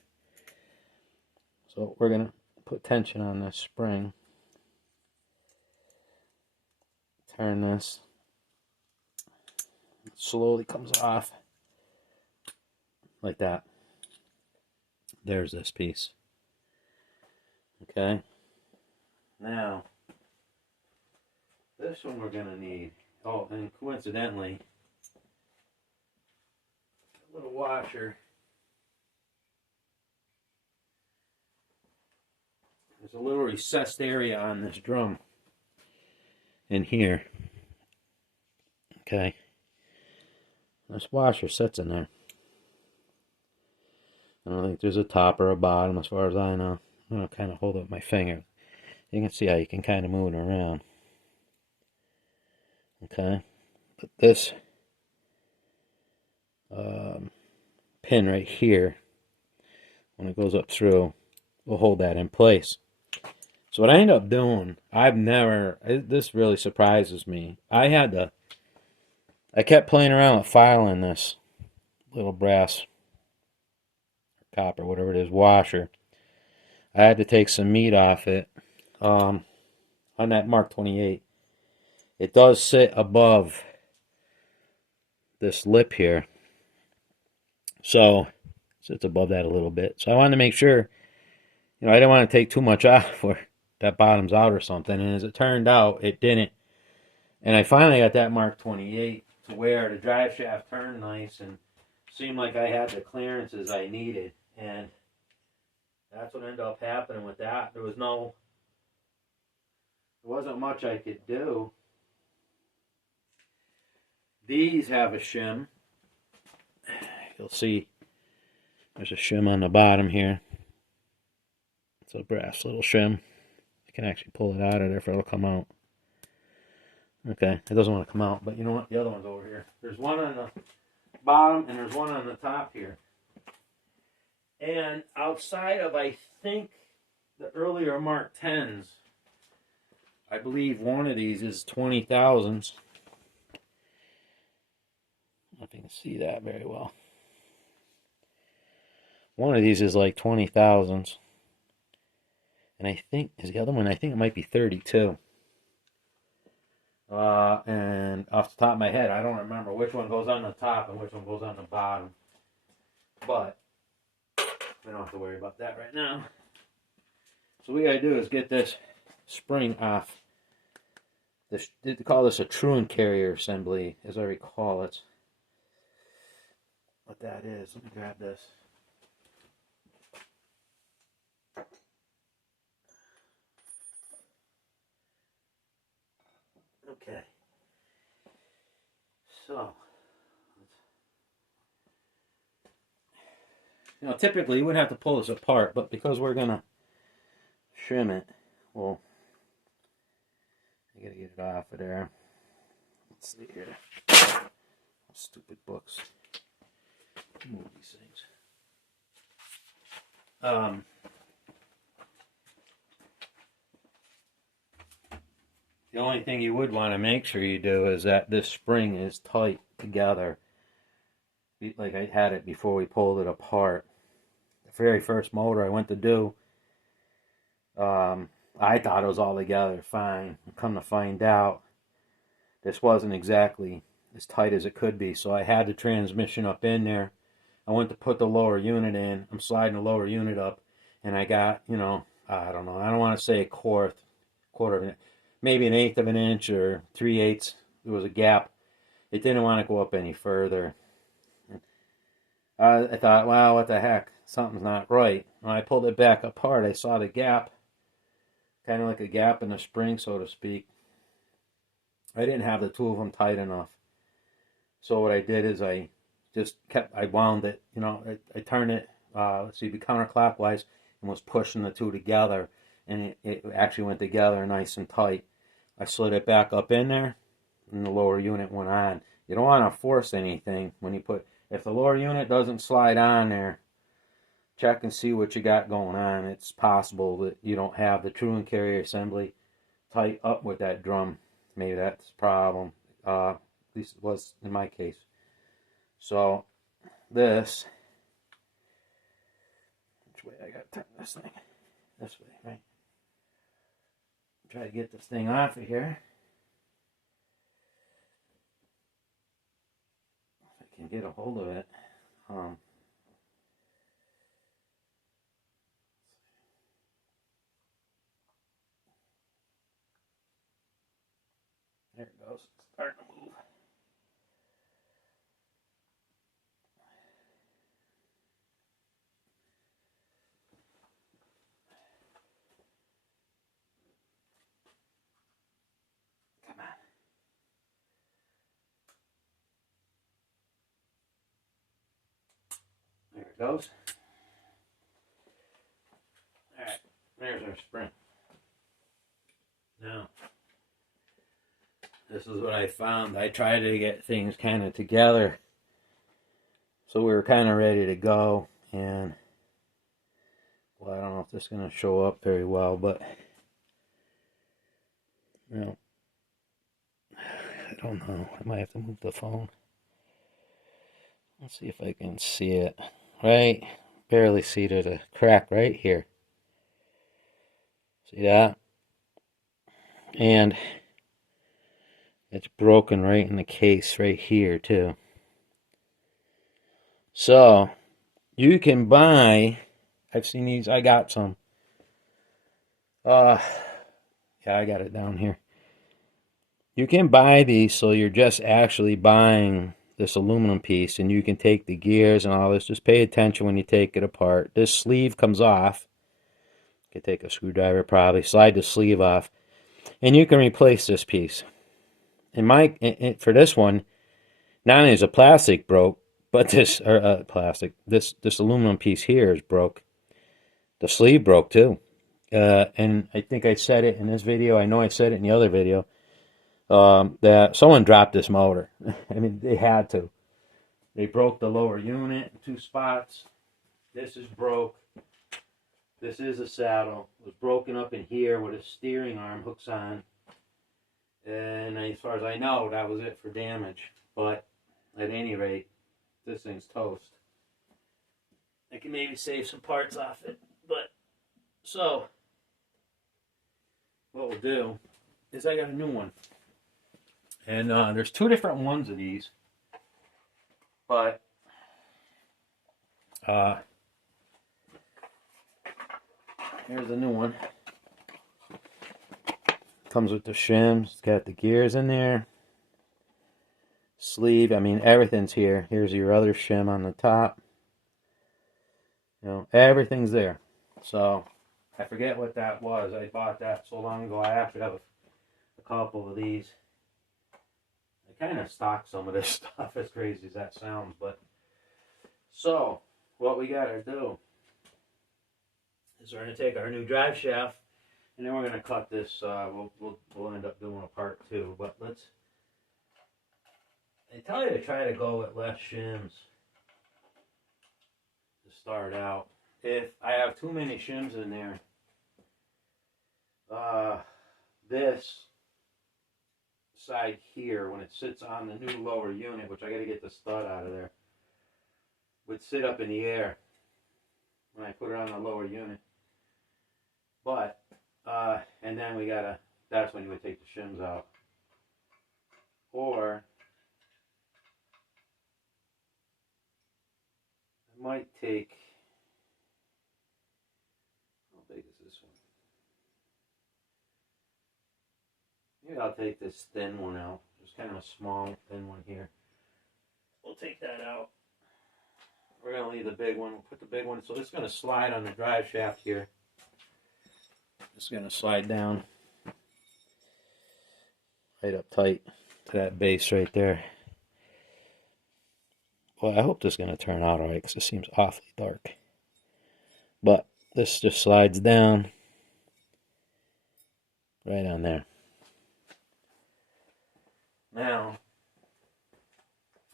So we're going to put tension on this spring. Turn this. It slowly comes off. Like that. There's this piece. Okay. Now, this one we're going to need. Oh, and coincidentally, a little washer. There's a little recessed area on this drum in here. Okay. This washer sits in there. I don't think there's a top or a bottom as far as I know. I'm going to kind of hold it with my finger. You can see how you can kind of move it around. Okay. But this pin right here, when it goes up through, will hold that in place. So what I end up doing, this really surprises me. I kept playing around with filing this little brass, copper, whatever it is, washer. I had to take some meat off it on that Mark 28. It does sit above this lip here. So, it sits above that a little bit. So I wanted to make sure, I didn't want to take too much off where that bottom's out or something. And as it turned out, it didn't. And I finally got that Mark 28 to where the drive shaft turned nice and seemed like I had the clearances I needed. And that's what ended up happening with that. There wasn't much I could do. These have a shim. You'll see there's a shim on the bottom here. It's a brass little shim. You can actually pull it out of there if it'll come out. Okay, it doesn't want to come out, but you know what? The other one's over here. There's one on the bottom and there's one on the top here. And outside of, I think, the earlier Mark 10s, I believe one of these is 20,000s. I don't know if you can see that very well. One of these is like 20,000s. And I think, is the other one, I think it might be 32. And off the top of my head, I don't remember which one goes on the top and which one goes on the bottom. But we don't have to worry about that right now. So what we gotta do is get this spring off. They call this a truant carrier assembly, as I recall it. What that is, let me grab this. Okay. So, typically you wouldn't have to pull this apart, but because we're gonna shim it, well, I gotta get it off of there. Let's see here. Stupid books. Move these things. The only thing you would want to make sure you do is that this spring is tight together. Like I had it before we pulled it apart. The very first motor I went to do, I thought it was all together fine. Come to find out, this wasn't exactly as tight as it could be. So I had the transmission up in there. I went to put the lower unit in. I'm sliding the lower unit up, and I got, you know, I don't know. I don't want to say a quarter of an, maybe an eighth of an inch or 3/8. There was a gap. It didn't want to go up any further. I thought, wow, what the heck? Something's not right. When I pulled it back apart, I saw the gap, kind of like a gap in the spring, so to speak. I didn't have the two of them tight enough. So what I did is I wound it, you know, I turned it, let's see, counterclockwise, and was pushing the two together, and it actually went together nice and tight. I slid it back up in there, and the lower unit went on. You don't want to force anything when you put, if the lower unit doesn't slide on there, check and see what you got going on. It's possible that you don't have the true and carrier assembly tight up with that drum. Maybe that's a problem. At least it was in my case. So this, which way I gotta turn this thing? This way, right? Try to get this thing off of here. If I can get a hold of it. There it goes. It's starting to move. Come on. There it goes. Alright, there's our spring. Now, this is what I found. I tried to get things kind of together, so we were kind of ready to go, and well, I don't know if this is going to show up very well, but you know, I don't know. I might have to move the phone. Let's see if I can see it. Right, barely see it. A crack right here. See that? And it's broken right in the case right here too. So you can buy, I've seen these, I got some. Yeah, I got it down here. You can buy these, so you're just actually buying this aluminum piece, and you can take the gears and all this. Just pay attention when you take it apart. This sleeve comes off. You can take a screwdriver, probably slide the sleeve off, and you can replace this piece. For this one, not only is the plastic broke, but this aluminum piece here is broke. The sleeve broke too. And I think I said it in this video. I know I said it in the other video. That someone dropped this motor. I mean, they had to. They broke the lower unit in 2 spots. This is broke. This is a saddle. It was broken up in here where the steering arm hooks on. And as far as I know, that was it for damage. But at any rate, this thing's toast. I can maybe save some parts off it. But, so, what we'll do is I got a new one. And there's 2 different ones of these. But here's the new one. Comes with the shims. It's got the gears in there. Sleeve. I mean, everything's here. Here's your other shim on the top. You know, everything's there. So, I forget what that was. I bought that so long ago. I actually have a couple of these. I kind of stock some of this stuff, as crazy as that sounds. But so, what we got to do is we're going to take our new drive shaft And then we're gonna cut this. We'll end up doing a part 2. But let's. They tell you to try to go with less shims to start out. If I have too many shims in there, this side here, when it sits on the new lower unit, which I got to get the stud out of there, would sit up in the air when I put it on the lower unit. But and then that's when you would take the shims out. Or I might take, how big is this one? Maybe I'll take this thin one out. Just kind of a small, thin one here. We'll take that out. We're going to leave the big one. We'll put the big one. So this is going to slide on the drive shaft here. It's going to slide down right up tight to that base right there. Well, I hope this is going to turn out alright because it seems awfully dark. But this just slides down right on there. Now,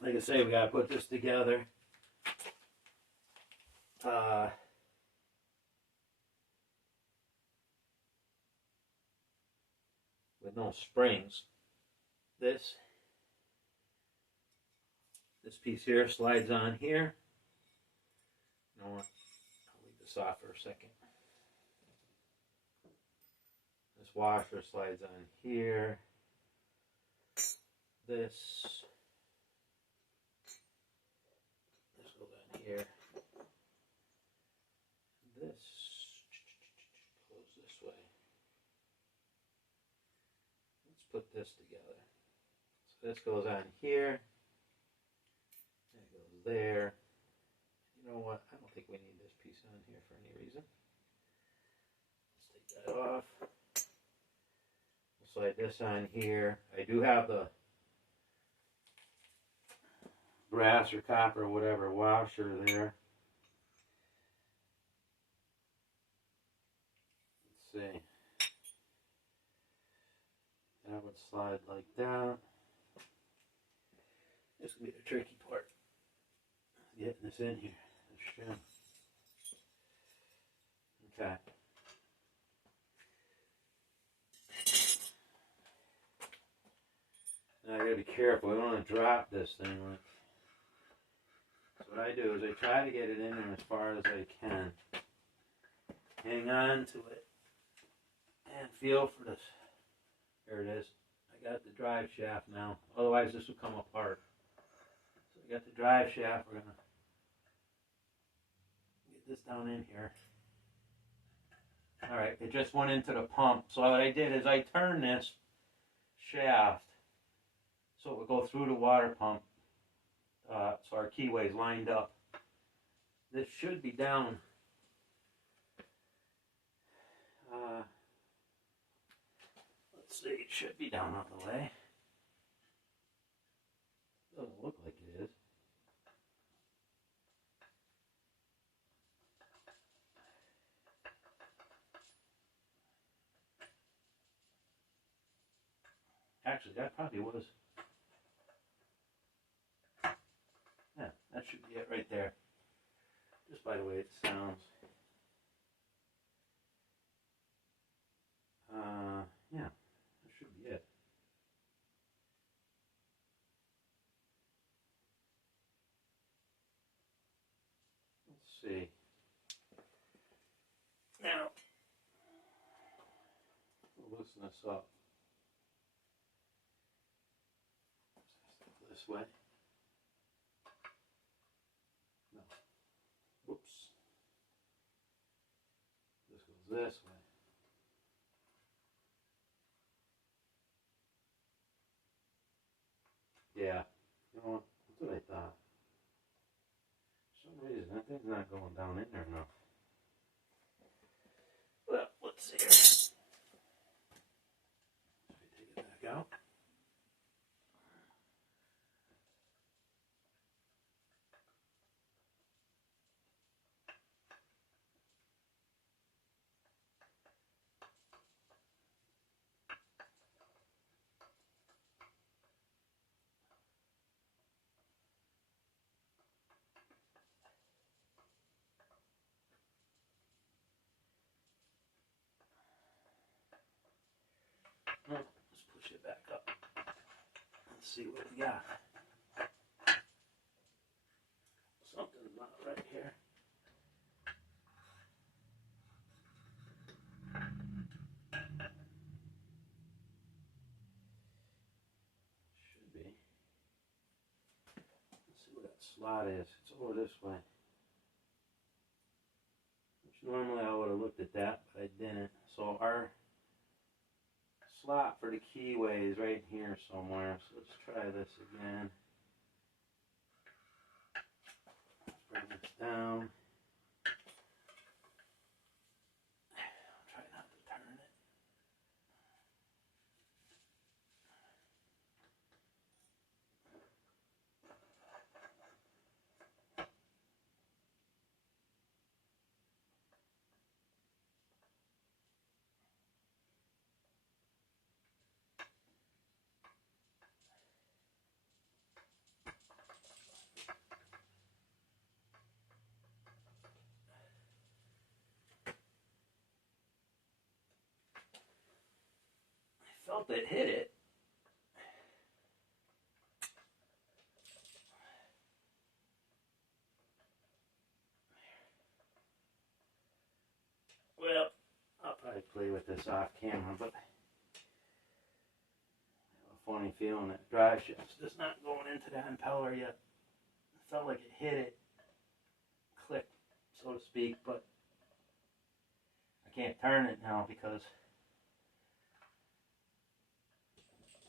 like I say, we got to put this together. With no springs. This piece here slides on here. You know what? I'll leave this off for a second. This washer slides on here. This goes on here. This goes this way. Let's put this together. So this goes on here. It goes there. You know what? I don't think we need this piece on here for any reason. Let's take that off. We'll slide this on here. I do have the brass or copper or whatever washer there. Let's see. That would slide like that. This will be the tricky part. Getting this in here. This shim. Okay. Now I gotta be careful. I don't want to drop this thing. So what I do is I try to get it in there as far as I can. Hang on to it. And feel for this. There it is. I got the drive shaft now. Otherwise this will come apart. So I got the drive shaft. We're going to get this down in here. Alright, it just went into the pump. So what I did is I turned this shaft so it would go through the water pump. So our keyway's lined up. This should be down. Let's see, it should be down out the way. Doesn't look like it is. Actually, that probably was. Yeah, that should be it right there. Just by the way it sounds. Yeah, that should be it. Let's see. Now, we'll loosen this up. This way. No. Whoops. This goes this way. Yeah. You know what? That's what I thought. For some reason, that thing's not going down in there enough. Well, let's see here. Let me take it back out. Let's see what we got. Something about right here. Should be. Let's see what that slot is. It's over this way. Which normally I would have looked at that, but I didn't. So our slot for the keyway is right here somewhere. So let's try this again. Let's bring this down. I'll try not to turn it. I felt it hit it. Well, I'll probably play with this off camera, but I have a funny feeling that drive shaft's just not going into that impeller yet. It felt like it hit it, clicked, so to speak, but I can't turn it now because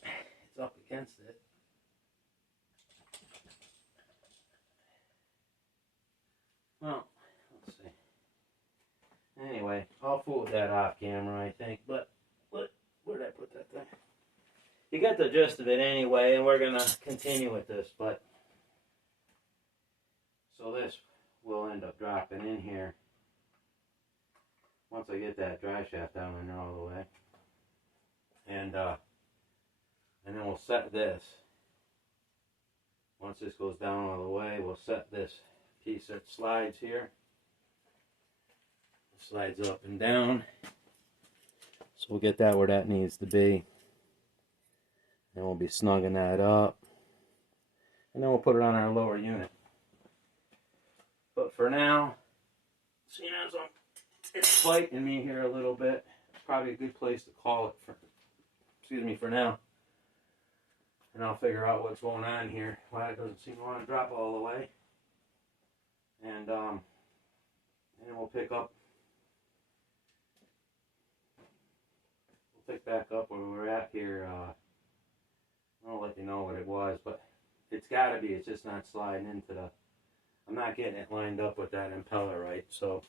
it's up against it. Well, let's see. Anyway, I'll fool with that off camera, I think. But where did I put that thing? You get the gist of it anyway, and we're gonna continue with this. But so this will end up dropping in here once I get that drive shaft down in there all the way, and then we'll set this. Once this goes down all the way, we'll set this piece that slides here. Slides up and down, so we'll get that where that needs to be, and we'll be snugging that up, and then we'll put it on our lower unit. But for now, seeing as it's fighting me here a little bit, it's probably a good place to call it for now, and I'll figure out what's going on here, why it doesn't seem to want to drop all the way, and then we'll pick back up where we're at here. I'll let you know what it was, but it's got to be. It's just not sliding into the. I'm not getting it lined up with that impeller right. So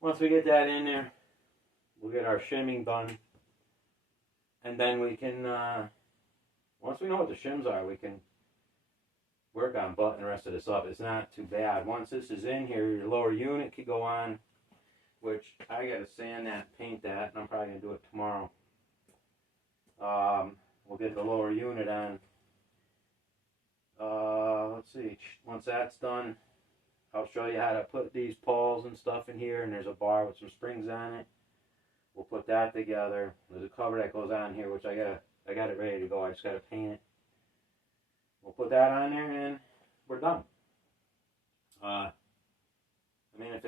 once we get that in there, we'll get our shimming done, and then we can. Once we know what the shims are, we can work on buttoning the rest of this up. It's not too bad. Once this is in here, your lower unit could go on, which I got to sand that, paint that, and I'm probably going to do it tomorrow. We'll get the lower unit on. Let's see, once that's done, I'll show you how to put these pawls and stuff in here, and there's a bar with some springs on it. We'll put that together. There's a cover that goes on here, which I got it ready to go. I just got to paint it. We'll put that on there, and we're done. I mean, if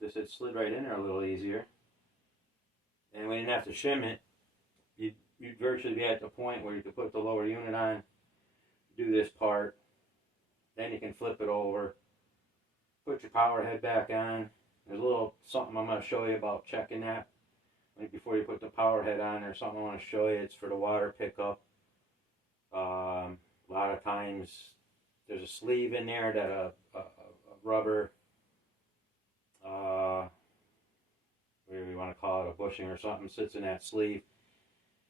this had slid right in there a little easier, and we didn't have to shim it, you'd virtually be at the point where you could put the lower unit on, do this part, then you can flip it over, put your power head back on. There's a little something I'm going to show you about checking that. Like before you put the power head on, there's something I want to show you. It's for the water pickup. A lot of times there's a sleeve in there that a rubber, whatever you want to call it, a bushing or something, sits in that sleeve.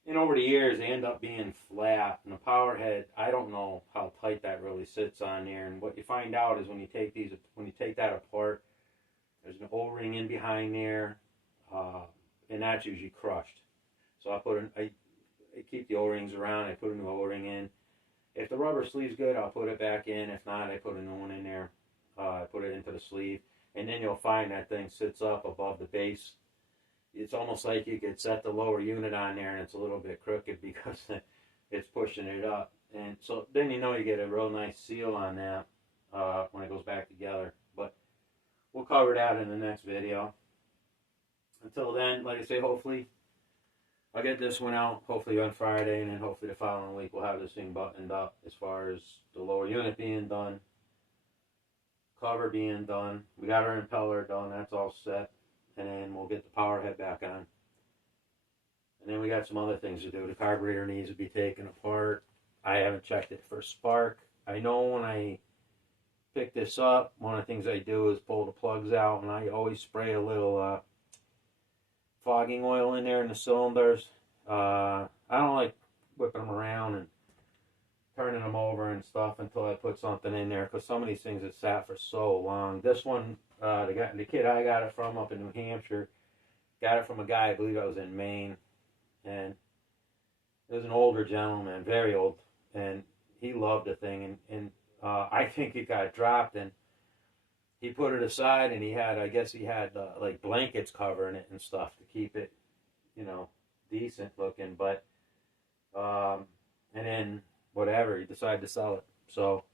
And over the years, they end up being flat. And the power head, I don't know how tight that really sits on there. And what you find out is when you take that apart, there's an O-ring in behind there, and that's usually crushed. So I keep the O-rings around. I put a new O-ring in. If the rubber sleeve's good, I'll put it back in. If not, I put a new one in there. I put it into the sleeve, and then you'll find that thing sits up above the base. It's almost like you could set the lower unit on there, and it's a little bit crooked because it's pushing it up. And so then you know you get a real nice seal on that when it goes back together. But we'll cover that in the next video. Until then, like I say, hopefully I'll get this one out hopefully on Friday, and then hopefully the following week we'll have this thing buttoned up as far as the lower unit being done, cover being done. We got our impeller done, that's all set, and then we'll get the power head back on. And then we got some other things to do. The carburetor needs to be taken apart. I haven't checked it for spark. I know when I pick this up, one of the things I do is pull the plugs out, and I always spray a little fogging oil in there in the cylinders. I don't like whipping them around and turning them over and stuff until I put something in there, because some of these things have sat for so long. This one, the kid I got it from up in New Hampshire, got it from a guy, I believe I was in Maine, and it was an older gentleman, very old, and he loved the thing, and I think it got dropped, and he put it aside, and I guess he had like blankets covering it and stuff to keep it, you know, decent looking. But and then whatever, he decided to sell it. So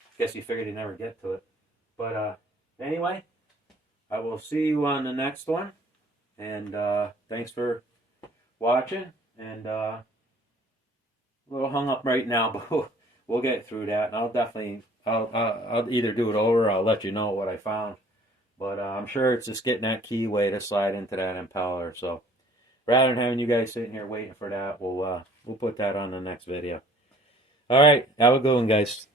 I guess he figured he'd never get to it. But anyway, I will see you on the next one. And thanks for watching. And a little hung up right now, but we'll get through that. And I'll either do it over or I'll let you know what I found. But I'm sure it's just getting that keyway to slide into that impeller. So rather than having you guys sitting here waiting for that, we'll put that on the next video. All right, have a good one, guys.